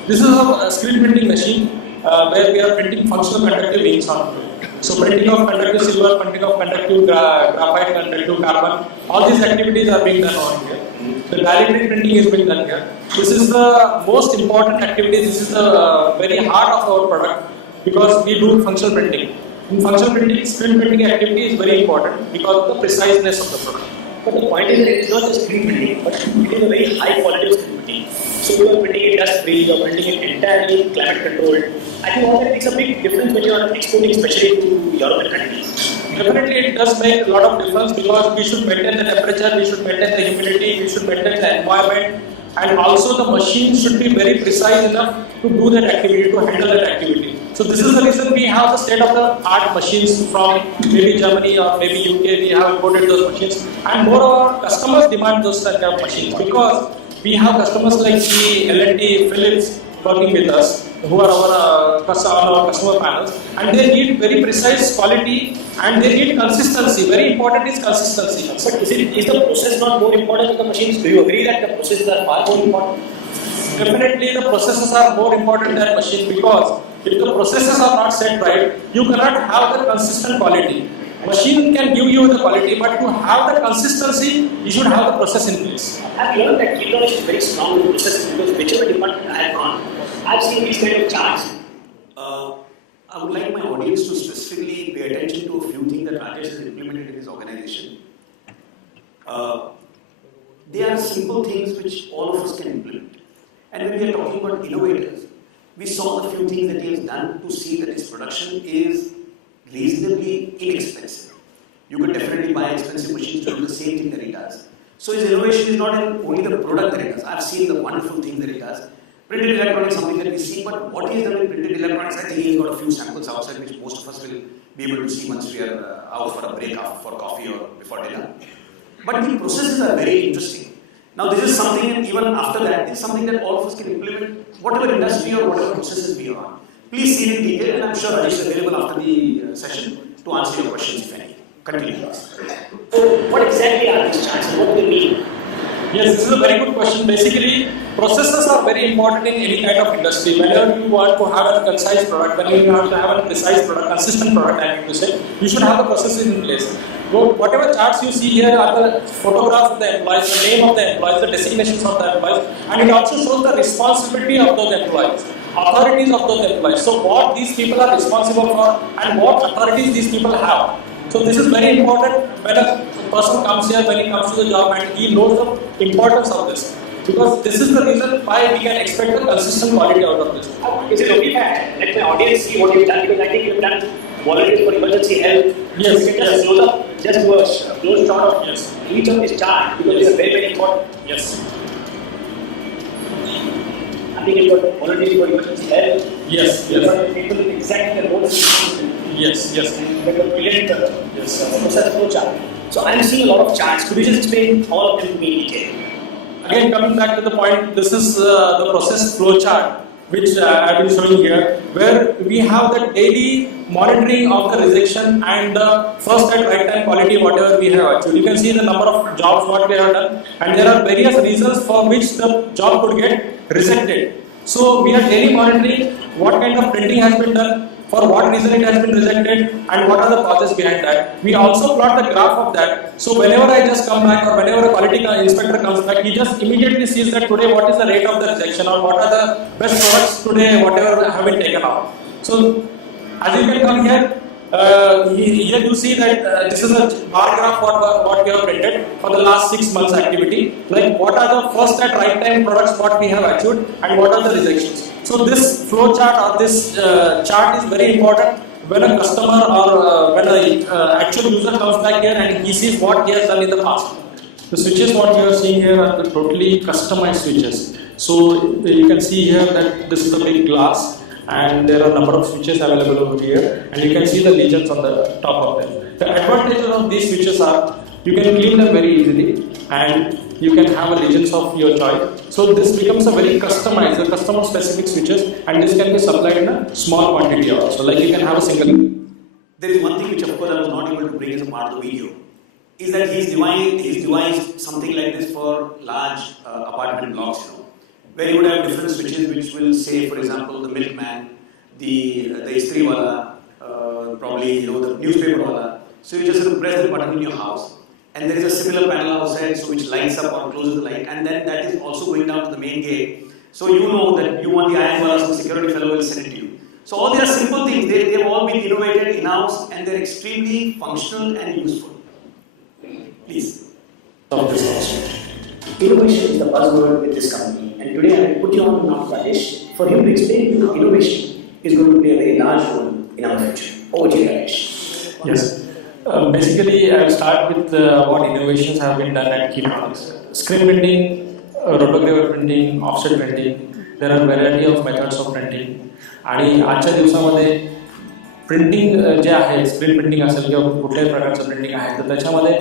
is a screen printing machine where we are printing functional conductive inks on it. So printing of conductive silver, printing of conductive graphite, conductive carbon, all these activities are being done on here. The direct printing is being done here. This is the most important activity. This is the very heart of our product because we do functional printing. In functional printing, screen printing activity is very important because of the preciseness of the product. But the point is that it is not just screen printing, but it is a very high quality of screen printing. So you are printing it dust free, you are printing it entirely climate controlled. I think all that makes a big difference when you are exporting, especially to European countries. Definitely it does make a lot of difference because we should maintain the temperature, we should maintain the humidity, we should maintain the environment, and also the machine should be very precise enough to do that activity, to handle that activity. So this is the reason we have the state-of-the-art machines from maybe Germany or maybe UK. We have imported those machines, and more of our customers demand those kind of machines because we have customers like GE, L&T, Philips working with us, who are our customer panels, and they need very precise quality and they need consistency. Very important is consistency. But is the process not more important than the machines? Do you agree that the processes are far more important? Definitely the processes are more important than machine because if the processes are not set right, you cannot have the consistent quality. Machine can give you the quality, but to have the consistency, you should have the process in place. I've learned that Kherodawala is very strong in processes because whichever department I have gone, I've seen these kind of charts. I would like my audience to specifically pay attention to a few things that Rajesh has implemented in his organization. They are simple things which all of us can implement. And when we are talking about innovators, we saw the few things that he has done to see that his production is reasonably inexpensive. You could definitely buy expensive machines to do the same thing that he does. So his innovation is not in only the product that he does. I've seen the wonderful things that he does. Printed electronics is something that we see, but what is done in printed electronics? I think he's got a few samples outside, which most of us will be able to see once we are out for a break for coffee or before dinner. But the processes are very interesting. Now, this is something, and even after that, it's something that all of us can implement, whatever industry or whatever processes we are on. Please see it in detail, and I'm sure Rajesh is available after the session to answer your questions if any. Continue. So, what exactly are these charts and what do they mean? Yes, this is a very good question. Basically, processes are very important in any kind of industry. Whenever you want to have a concise product, whenever you have to have a precise product, consistent product, I mean to say, you should have the processes in place. Whatever charts you see here are the photographs of the employees, the name of the employees, the designations of the employees, and it also shows the responsibility of those employees, authorities of those employees. So what these people are responsible for and what authorities these people have. So this is very important when a person comes here, when he comes to the job, and he knows the importance of this. Because this is the reason why we can expect a consistent quality out of this. Is it okay if I let my audience see what you've done? Because I think you've done volunteers for emergency help. Yes, So we can just close up, just do a close shot of Yes. each of these charts because it's very, very important. Yes. I think you've got volunteers for emergency help. Yes. You've Yes. got people with exactly the roles. Yes. Yes. Like a brilliant process flow chart. So I'm seeing a lot of charts. Could you just explain all of them to me in detail? Again, coming back to the point, this is the process flow chart which I've been showing here, where we have the daily monitoring of the rejection and the first at right time quality whatever we have achieved. You can see the number of jobs what we have done, and there are various reasons for which the job could get rejected. So we are daily monitoring what kind of printing has been done, for what reason it has been rejected, and what are the causes behind that. We also plot the graph of that. So whenever I just come back or whenever a quality inspector comes back, he just immediately sees that today what is the rate of the rejection or what are the best products today, whatever have been taken out. So as you can come here, here you see that this is a bar graph what we have printed for the last 6 months activity. Like what are the first at right time products what we have achieved and what are the rejections. So this flow chart or this chart is very important when a customer or when an actual user comes back here and he sees what he has done in the past. The switches what you are seeing here are the totally customized switches. So you can see here that this is a big glass and there are a number of switches available over here, and you can see the legends on the top of them. The advantages of these switches are you can clean them very easily and you can have a legends of your choice. So this becomes a very customized, the customer specific switches, and this can be supplied in a small quantity also. Like you can have a single. There is one thing which of course I was not able to bring as a part of the video, is that he's devised something like this for large apartment blocks, where you would have different switches which will say, for example, the milkman, the istriwala, probably the newspaper wala. So you just have to press the button in your house, and there is a similar panel outside, so which lights up or closes the light, and then that is also going down to the main gate. So you know that you want the iron wala, so the security fellow will send it to you. So all these are simple things. They have all been innovated in-house, and they're extremely functional and useful. Please. Innovation is the buzzword with this company, and today I will put you on now Rajesh for him to explain to you how innovation is going to play a very large role in our future. Over to you, Rajesh. Yes. Basically, I will start with what innovations have been done at Kherodawala. Screen printing, rotograver printing, offset printing. There are variety of methods of printing. आणि आजच्या दिवसामध्ये printing जे आहे screen printing असेल किंवा कुठल्याही प्रकारचं printing आहे तर त्याच्यामध्ये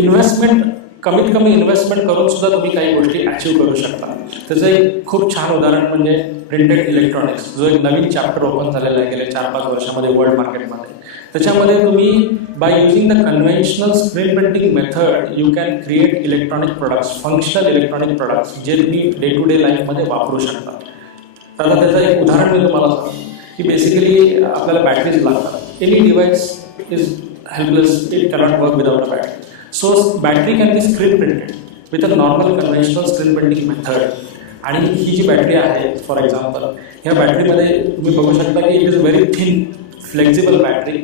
इन्व्हेस्टमेंट कमीत कमी इन्व्हेस्टमेंट करून सुद्धा तुम्ही काही गोष्टी अचीव्ह करू शकता. त्याचं एक खूप छान उदाहरण म्हणजे प्रिंटेड इलेक्ट्रॉनिक्स, जो एक नवीन चॅप्टर ओपन झालेला आहे गेल्या 4-5 वर्षामध्ये वर्ल्ड मार्केटमध्ये. त्याच्यामध्ये तुम्ही by using the conventional screen printing method you can create electronic products, functional electronic products जे तुम्ही डे टू डे लाईफमध्ये वापरू शकता. तर आता त्याचं एक उदाहरण मी तुम्हाला सांगतो की बेसिकली आपल्याला बॅटरीज लागतात. Any device is helpless, it cannot work without a battery. So battery can be screen printed with a normal conventional screen printing method. आणि ही जी बॅटरी आहे फॉर एक्झाम्पल, ह्या बॅटरीमध्ये तुम्ही बघू शकता की it is very thin flexible battery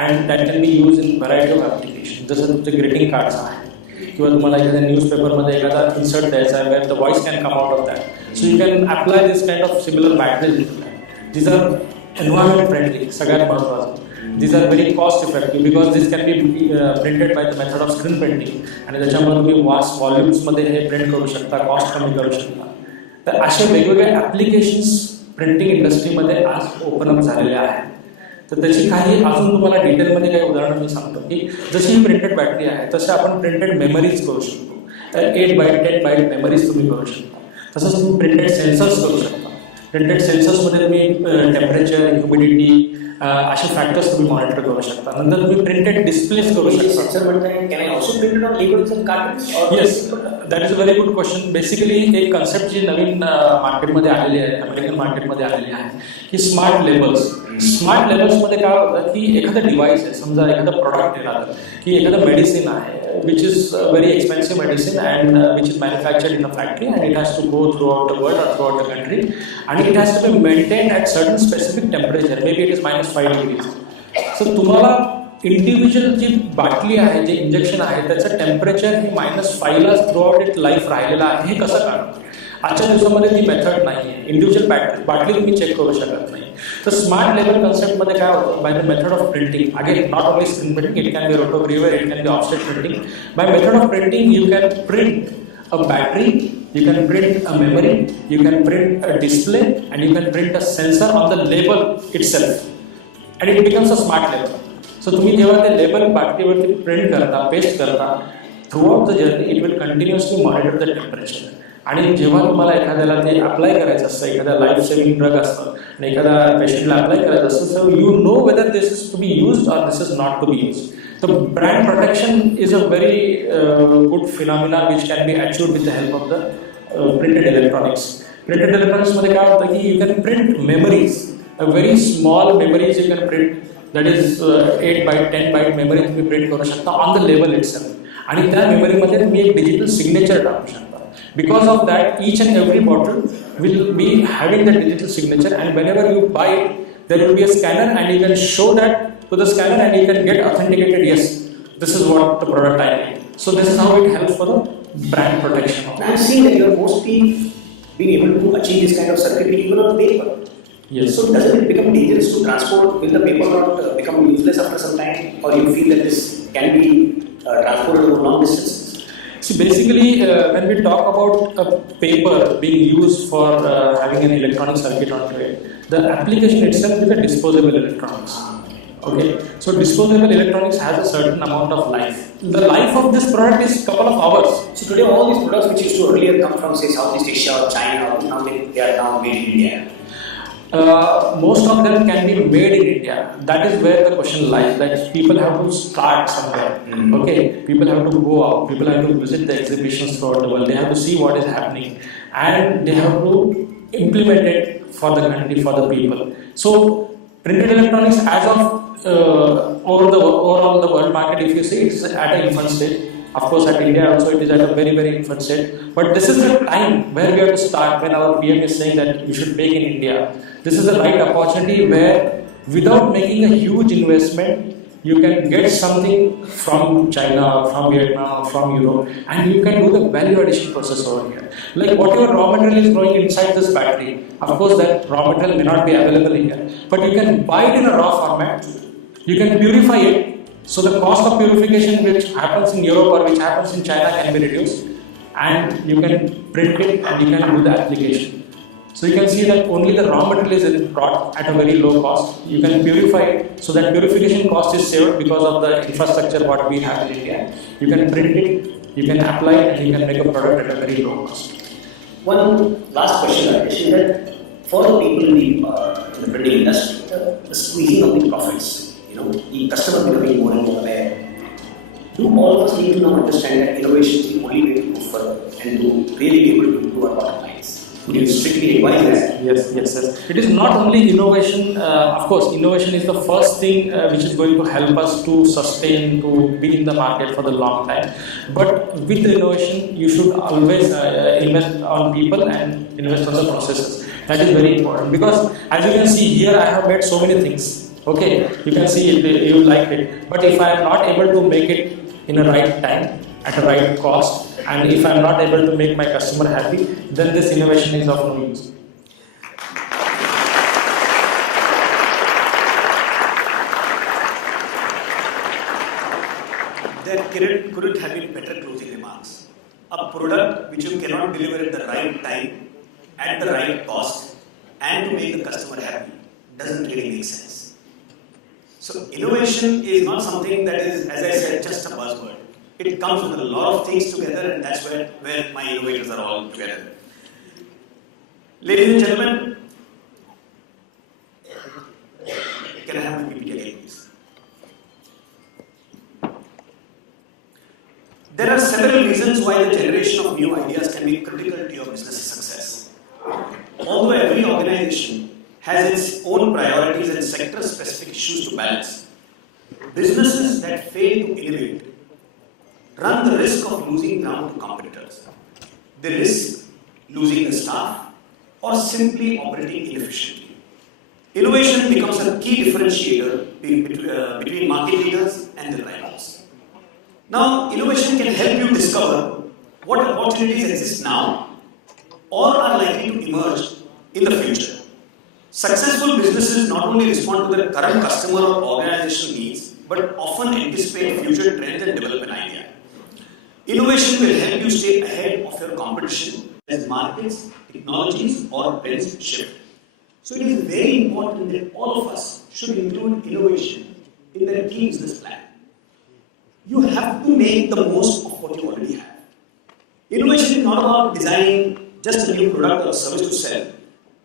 and that can be use in variety of application. जसं तुमचे greeting cards आहे किंवा तुम्हाला एखाद्या न्यूजपेपरमध्ये एखादा इन्सर्ट द्यायचा आहे where the voice can come out of that. So you can apply this kind of similar batteries in that. These are environment friendly, सगळ्यात महत्त्वाचं. These are very cost effective because this can be printed by the method of screen printing आणि त्याच्यामुळे तुम्ही vast व्हॉल्यूम्समध्ये हे print करू शकता, cost कमी करू शकता. तर असे वेगवेगळे ॲप्लिकेशन्स प्रिंटिंग इंडस्ट्रीमध्ये आज ओपन अप झालेले आहेत. तर त्याची काही अजून तुम्हाला डिटेलमध्ये काही उदाहरणं मी सांगतो की जशी ही प्रिंटेड बॅटरी आहे तसे आपण प्रिंटेड मेमरीज करू शकतो. 8 बाईट 10 बाईट मेमरीज तुम्ही करू शकता. तसंच तुम्ही प्रिंटेड सेन्सर्स करू शकता. प्रिंटेड सेन्सर्समध्ये तुम्ही टेम्परेचर, ह्युमिडिटी असे फॅक्टर्स तुम्ही मॉनिटर करू शकता. नंतर तुम्ही प्रिंटेड डिस्प्लेस करू शकता. सेन्सर म्हणताय, can I also print it on labels and cottons? Yes, that is a very good question. Basically एक कन्सेप्ट जी नवीन मार्केटमध्ये आलेली आहे, अमेरिकन मार्केटमध्ये आलेली आहे की स्मार्ट लेबल्स. स्मार्ट लेबल्समध्ये काय होतं की एखादं डिव्हाइस आहे, समजा एखादं प्रॉडक्ट येणार की एखादं मेडिसिन आहे which is a very expensive medicine and which is manufactured in a factory and it has to go throughout the world or throughout the country and it has to be maintained at certain specific temperature, maybe it is -5 degrees. So तुम्हाला individual जी बाटली आहे, जे injection आहे त्याचं temperature हे -5 ला throughout it life राहिलेलं आहे, हे कसं कळणार? आजच्या दिवसामध्ये ती मेथड नाही आहे. इंडिव्हिज्युअल बाटली तुम्ही चेक करू शकत नाही. तर स्मार्ट लेबल कन्सेप्टमध्ये काय होतं, by the method of printing, again not only screen printing, it can be rotogravure, it can be offset printing. By method of printing you can print a battery, you can print a memory, you can print a display and you can print a sensor on the label itself and it becomes a smart label. So तुम्ही जेव्हा ते label बाटलीवरती print करता, paste करता, throughout the journey it will continuously monitor the temperature. आणि जेव्हा तुम्हाला एखाद्याला ते अप्लाय करायचं असतं, एखादा लाईफ सेव्हिंग ड्रग असतं आणि एखादा पेशंटला अप्लाय करायचं असतं, so you know whether this is to be used or this is not to be used. So brand protection is a very good phenomena which can be achieved with the help of the printed electronics. Printed electronics मध्ये काय होतं की you can print memories, a very small memories you can print, that is 8 byte 10 byte memory तुम्ही print करू शकता on the label itself. आणि त्या मेमरीमध्ये तुम्ही एक डिजिटल सिग्नेचर टाकू शकता. Because of that, each and every bottle will be having the digital signature, and whenever you buy it, there will be a scanner, and you can show that to the scanner, and you can get authenticated. Yes, this is what the product I need. So this is how it helps for the brand protection. I'm seeing that you are mostly being able to achieve this kind of circuitry even on paper. Yes. So doesn't it become dangerous to transport? Will the paper not become useless after some time, or you feel that this can be transported over long distances? See, basically, when we talk about a paper being used for having an electronic circuit onto it, the application itself is a disposable electronics. Okay, so disposable electronics has a certain amount of life. The life of this product is couple of hours. So today, all these products which used to earlier come from say Southeast Asia or China, now they are now made in India. Most of them can be made in India. That is where the question lies. That people have to start somewhere. Okay, people have to go out. People have to visit the exhibitions throughout the world. They have to see what is happening, and they have to implement it for the country, for the people. So, printed electronics, as of overall the world market, if you see, it's at an infant stage. Of course, at India also it is at a very, very infant stage. But this is the time where we have to start, when our PM is saying that we should make in India. This is the right opportunity where, without making a huge investment, you can get something from China, from Vietnam, from Europe, and you can do the value addition process over here. Like whatever raw material is growing inside this battery, of course that raw material may not be available here, but you can buy it in a raw format, you can purify it, so the cost of purification which happens in Europe or which happens in China can be reduced, and you can print it and you can do the application. So you can see that only the raw material is brought at a very low cost. You can purify it, so that purification cost is saved because of the infrastructure what we have in India. You can print it, you can apply it, and you can make a product at a very low cost. One last question, Rajesh, is that for the people in the printing industry, the squeezing of the profits, the customer becoming more and more aware. Do all of us need to now understand that innovation is the only way to move further and to really be able to improve our bottom lines? Would you strictly advise that? Yes. It is not only innovation. Of course, innovation is the first thing which is going to help us to sustain, to be in the market for the long time. But with the innovation, you should always invest on people and invest on the processes. That is very important, because as you can see here, I have made so many things. Okay, you can see it, you like it. But if I am not able to make it in a right time, at a right cost, and if I am not able to make my customer happy, then this innovation is of no use. There couldn't have been better closing remarks. A product which you cannot deliver at the right time at the right cost and to make the customer happy doesn't really make sense. So innovation is not something that is, as I said, just a buzzword. It comes with a lot of things together, and that's where my innovators are all together. Ladies and gentlemen, can I have my PPT again, please? There are several reasons why the generation of new ideas can be critical to your business success. Although every organization has its own priorities and sector-specific issues to balance, businesses that fail to innovate run the risk of losing ground to competitors. They risk losing the staff or simply operating inefficiently. Innovation becomes a key differentiator between market leaders and their rivals. Now, innovation can help you discover what opportunities exist now or are likely to emerge in the future. Successful businesses not only respond to their current customer or organizational needs, but often anticipate future trends and develop an idea. Innovation will help you stay ahead of your competition as markets, technologies, or trends shift. So it is very important that all of us should include innovation in their key business plan. You have to make the most of what you already have. Innovation is not about designing just a new product or service to sell,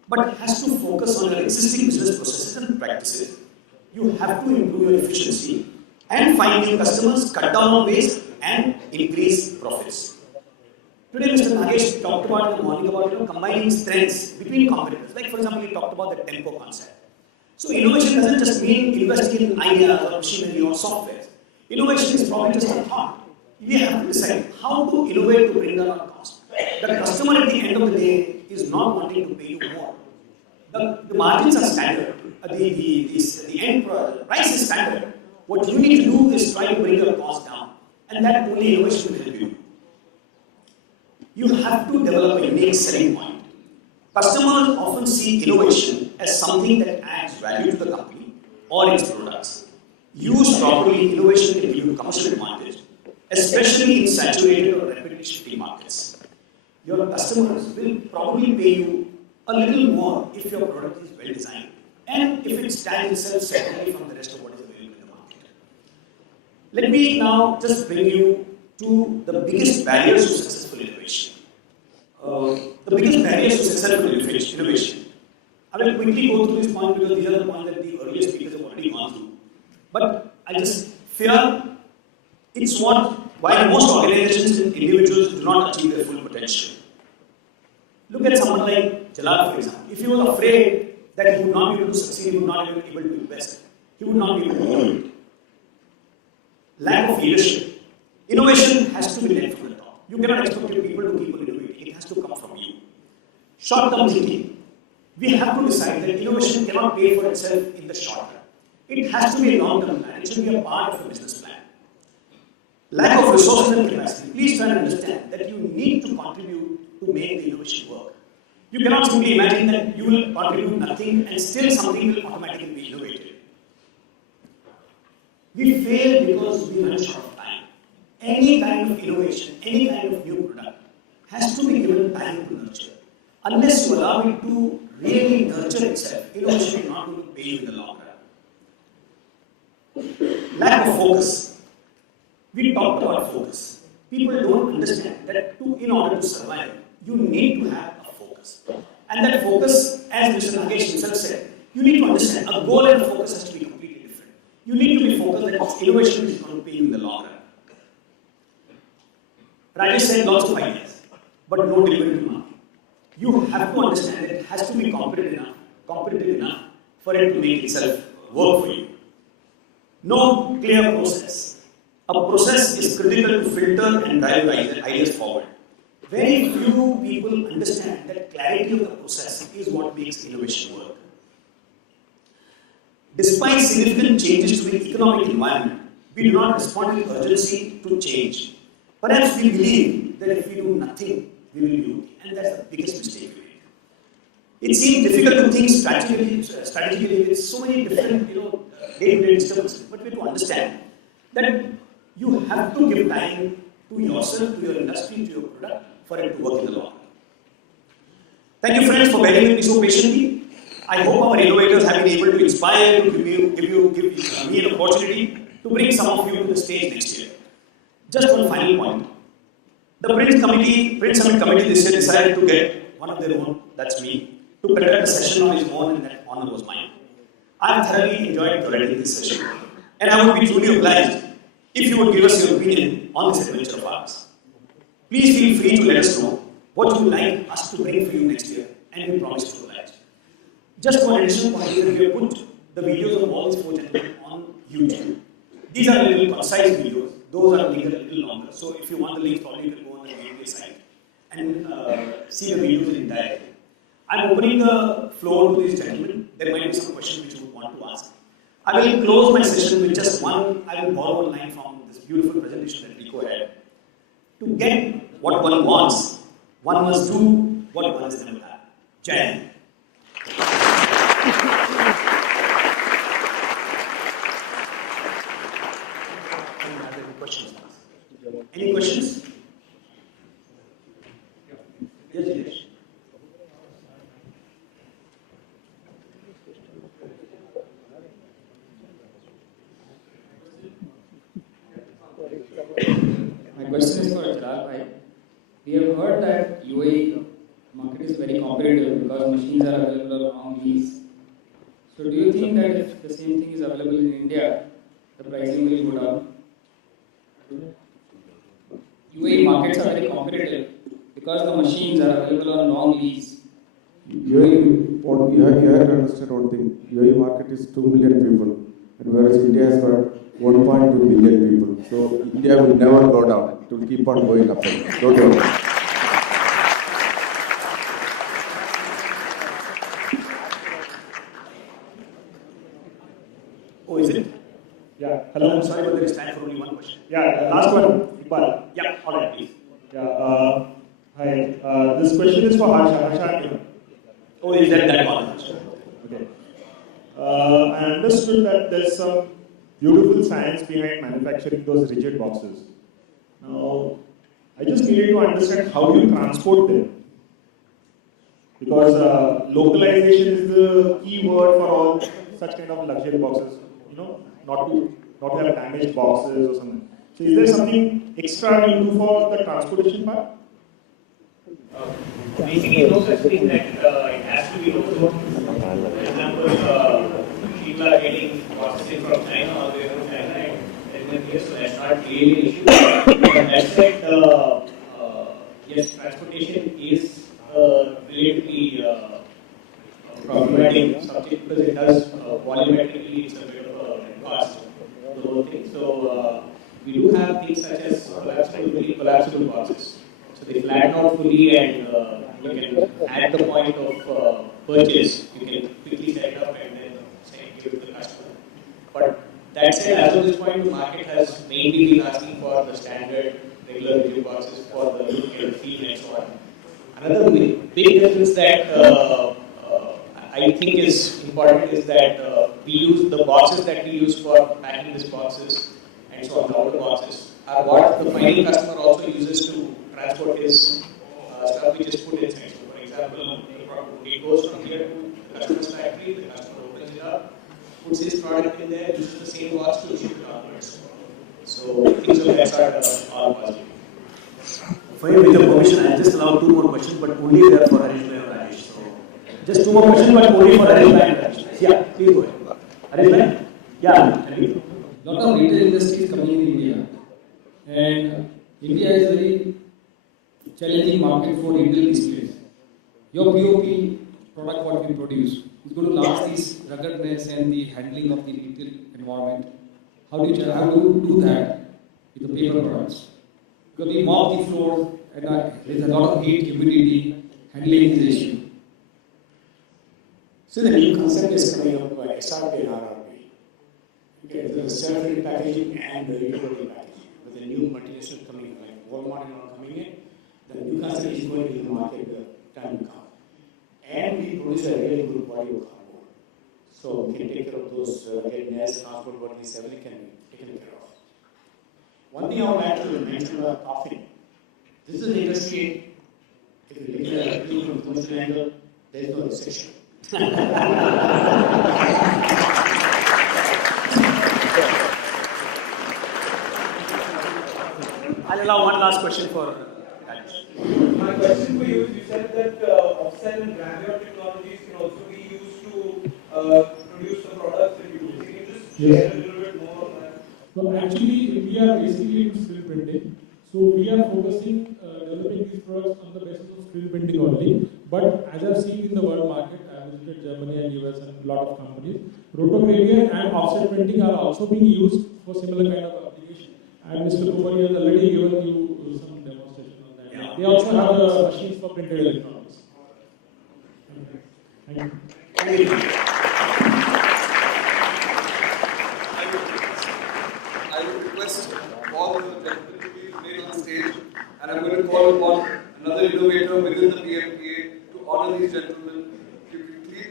but has to focus on your existing business processes and practices. You have to improve your efficiency and find new customers, cut down on waste, and increase profits. Today, Mr. Nagesh talked about in the morning about combining strengths between competitors. Like, for example, he talked about the tempo concept. So innovation doesn't just mean investing in ideas or machinery or software. Innovation is probably just a thought. We have to decide how to innovate to bring down our cost. The customer at the end of the day is not wanting to pay you more. The margins are standard. The end price is standard. What you need to do is try to bring your cost down. And that only innovation will help you. You have to develop a unique selling point. Customers often see innovation as something that adds value to the company or its products. Used properly, innovation can give you commercial advantage, especially in saturated or rapidly shifting markets. Your customers will probably pay you a little more if your product is well designed and if it stands itself separately from the rest of what is available in the market. Let me now just bring you to the biggest barriers to successful innovation. The biggest barriers to successful innovation. I will quickly go through this point because these are the points that the earlier speakers have already gone through. But I just fear it's why most organizations and individuals do not achieve their full potential. Look at someone like Jalal, for example. If he was afraid that he would not be able to succeed, he would not be able to invest, he would not be able to innovate. Lack of leadership. Innovation has to be led from the top. You cannot expect your people to keep on innovating. It has to come from you. Short-term thinking. We have to decide that innovation cannot pay for itself in the short run. It has to be a long-term plan. It should be a part of a business plan. Lack of resources and capacity. Please try and understand that you need to contribute to make the innovation work. You cannot simply imagine that you will contribute nothing and still something will automatically be innovated. We fail because we run short of time. Any kind of innovation, any kind of new product has to be given time to nurture. Unless you allow it to really nurture itself, innovation is not going to pay you in the long run. Lack of focus. We talked about focus. People don't understand that in order to survive, you need to have a focus. And that focus, as Mr. Nagesh himself said, you need to understand a goal and a focus has to be completely different. You need to be focused that innovation is going to pay you in the long run. Rajesh said lots of ideas, but no delivery to market. You have to understand that it has to be competitive enough for it to make itself work for you. No clear process. A process is critical to filter and drive ideas forward. Very few people understand that clarity of the process is what makes innovation work. Despite significant changes to the economic environment, we do not respond with urgency to change. Perhaps we believe that if we do nothing, we will be okay. And that's the biggest mistake we make. It seems difficult to think strategically with so many different day-to-day disturbances, but we have to understand that you have to give time to yourself, to your industry, to your product for it to work in the long run. Thank you, friends, for bearing with me so patiently. I hope our innovators have been able to inspire you, give me an opportunity to bring some of you to the stage next year. Just one final point. The Print Summit Committee this year decided to get one of their own, that's me, to conduct a session on his own, and that honor was mine. I have thoroughly enjoyed curating this session, and I would be truly obliged if you would give us your opinion on this adventure of ours. Please feel free to let us know what you would like us to bring for you next year, and we promise to oblige. Just one additional point here, we have put the videos of all these four gentlemen on YouTube. These are little concise videos, those are a little longer. So if you want the links, probably you can go on the video site and see the videos in direct. I'm opening the floor to these gentlemen. There might be some questions which you would want to ask. I will close my session with just one. I will borrow a line from this beautiful presentation that Rico had. To get what one wants, one must do what one has never done. Jai Hind. Any questions? Yes, yes. My question is for Iqbal bhai. We have heard that UAE market is very competitive because machines are available on lease. So do you think that if the same thing is available in India, the pricing will go down? UAE markets are very competitive because the machines are available on long lease. You have to understand one thing. UAE market is 2 million people, and whereas India has got 1.2 billion people. So India will never go down. It will keep on going up and down. Don't worry. Oh, is it? Yeah. Hello, Hello. I'm sorry, but there is time for only one question. Yeah. Last one. Iqbal. Yeah, all right, please. Yeah. Hi. This question is for Harsha. Harsha. Oh, is that one? Okay. I understood that there's some beautiful science behind manufacturing those rigid boxes. Now, I just needed to understand how do you transport them? Because localization is the key word for all such kind of luxury boxes. You know, not to have damaged boxes or something. So, is there something extra you do for the transportation part? Basically, no such thing that it has to be local. For example, people are getting processing from China all the way from China, and so that's not really an issue. But that said, yes, transportation is relatively problematic subject because it does volumetrically, it's a bit of a cost, the whole thing. So we do have things such as collapsible boxes. So they flatten out fully, and you can, at the point of purchase, you can quickly set it up and then give it to the customer. But that said, as of this point, the market has mainly been asking for the standard regular rigid boxes for the look and feel and so on. Another big difference that I think is important is that we use the boxes that we use for packing these boxes and so on, the outer boxes, are what the final customer also uses to transport his stuff which is put inside. So, for example, it goes from here to the customer's factory, the customer opens it up, puts his product in there, uses the same box to ship it onwards. So, things of that sort are all positive. For you, with your permission, I'll just allow two more questions, but only there for Harish Bhai or Rajesh. So, just two more questions, but only for Harish Bhai and Rajesh. Yeah, please go ahead. Harish Bhai? Yeah, tell me. A lot of retail industry is coming in India, and India is very challenging market for retail displays. Your POP product, what we produce, is going to last this ruggedness and the handling of the retail environment. How do you do that with the paper products? Because we mop the floor, and there's a lot of heat, humidity, handling this issue. So the new concept is coming up by SRP and RRP. Okay, the self-read packaging and the reloading packaging. With the new multinational coming in, like Walmart and all coming in, the new concept is going to be in the market the time to come. And we produce a really good body of cardboard. So we can take care of those deadness, transport, what these everything can be taken care of. One thing I would like to mention about coffee. This is an industry, if you look at everything from commercial angle, there is no recession. I'll allow one last question for Rajesh. My question for you is, you said that offset and gravure technologies can also be used to produce the products that you do. Can you just share a little bit more on that? So actually, we are basically into screen printing. So we are focusing developing these products on the basis of screen printing only. But as I've seen in the world market, I visited Germany and US and a lot of companies, rotogravure and offset printing are also being used for similar kind of application. And Mr. Kumari has already given you some demonstration on that. Yeah. They also have the machines for printed electronics. Thank you. Thank you. I would request all the gentlemen to be remain on stage, and I'm going to call upon another innovator within the PMPA to honor these gentlemen. You can keep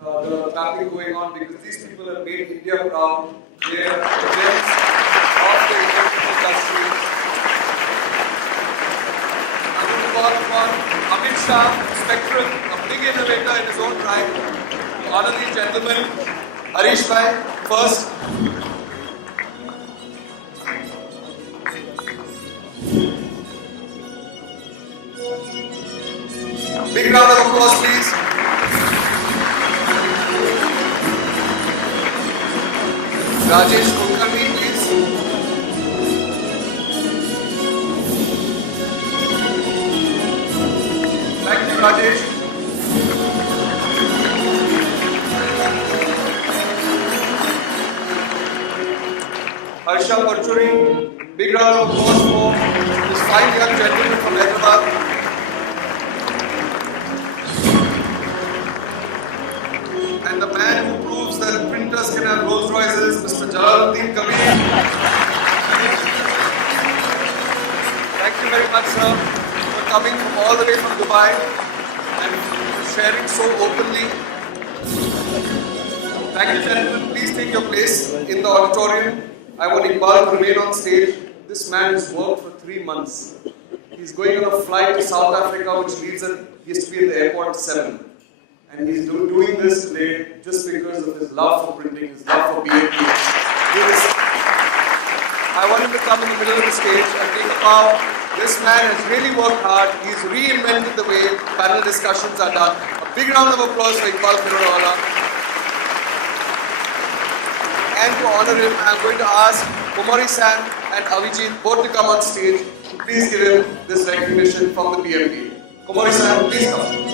the clapping going on because these people have made India proud. They are the gems of the Indian industry. I'm going to call upon Amit Shah, Spectrum, a big innovator in his own right, to honor these gentlemen. Harish Bhai, first. Big round of applause, please. Rajesh Kulkarni, please. Thank you, Rajesh. Harsha Parchuri, big round of applause for these 5 young gentlemen from Hyderabad. And the man who proves that printers can have Rolls Royces, Mr. Jalaluddin Kabir. Thank you very much, sir, for coming from all the way from Dubai and sharing so openly. Thank you, gentlemen. Please take your place in the auditorium. I want Iqbal to remain on stage. This man has worked for 3 months. He's going on a flight to South Africa, which leaves at, he has to be at the airport at 7. And he's doing this today just because of his love for printing, his love for BAP. I want him to come in the middle of the stage and take a bow. This man has really worked hard. He's reinvented the way panel discussions are done. A big round of applause for Iqbal Kherodawala. And to honor him, I'm going to ask Kumari Sam and Avijit both to come on stage to please give him this recognition from the BMP. Kumari Sam, please come.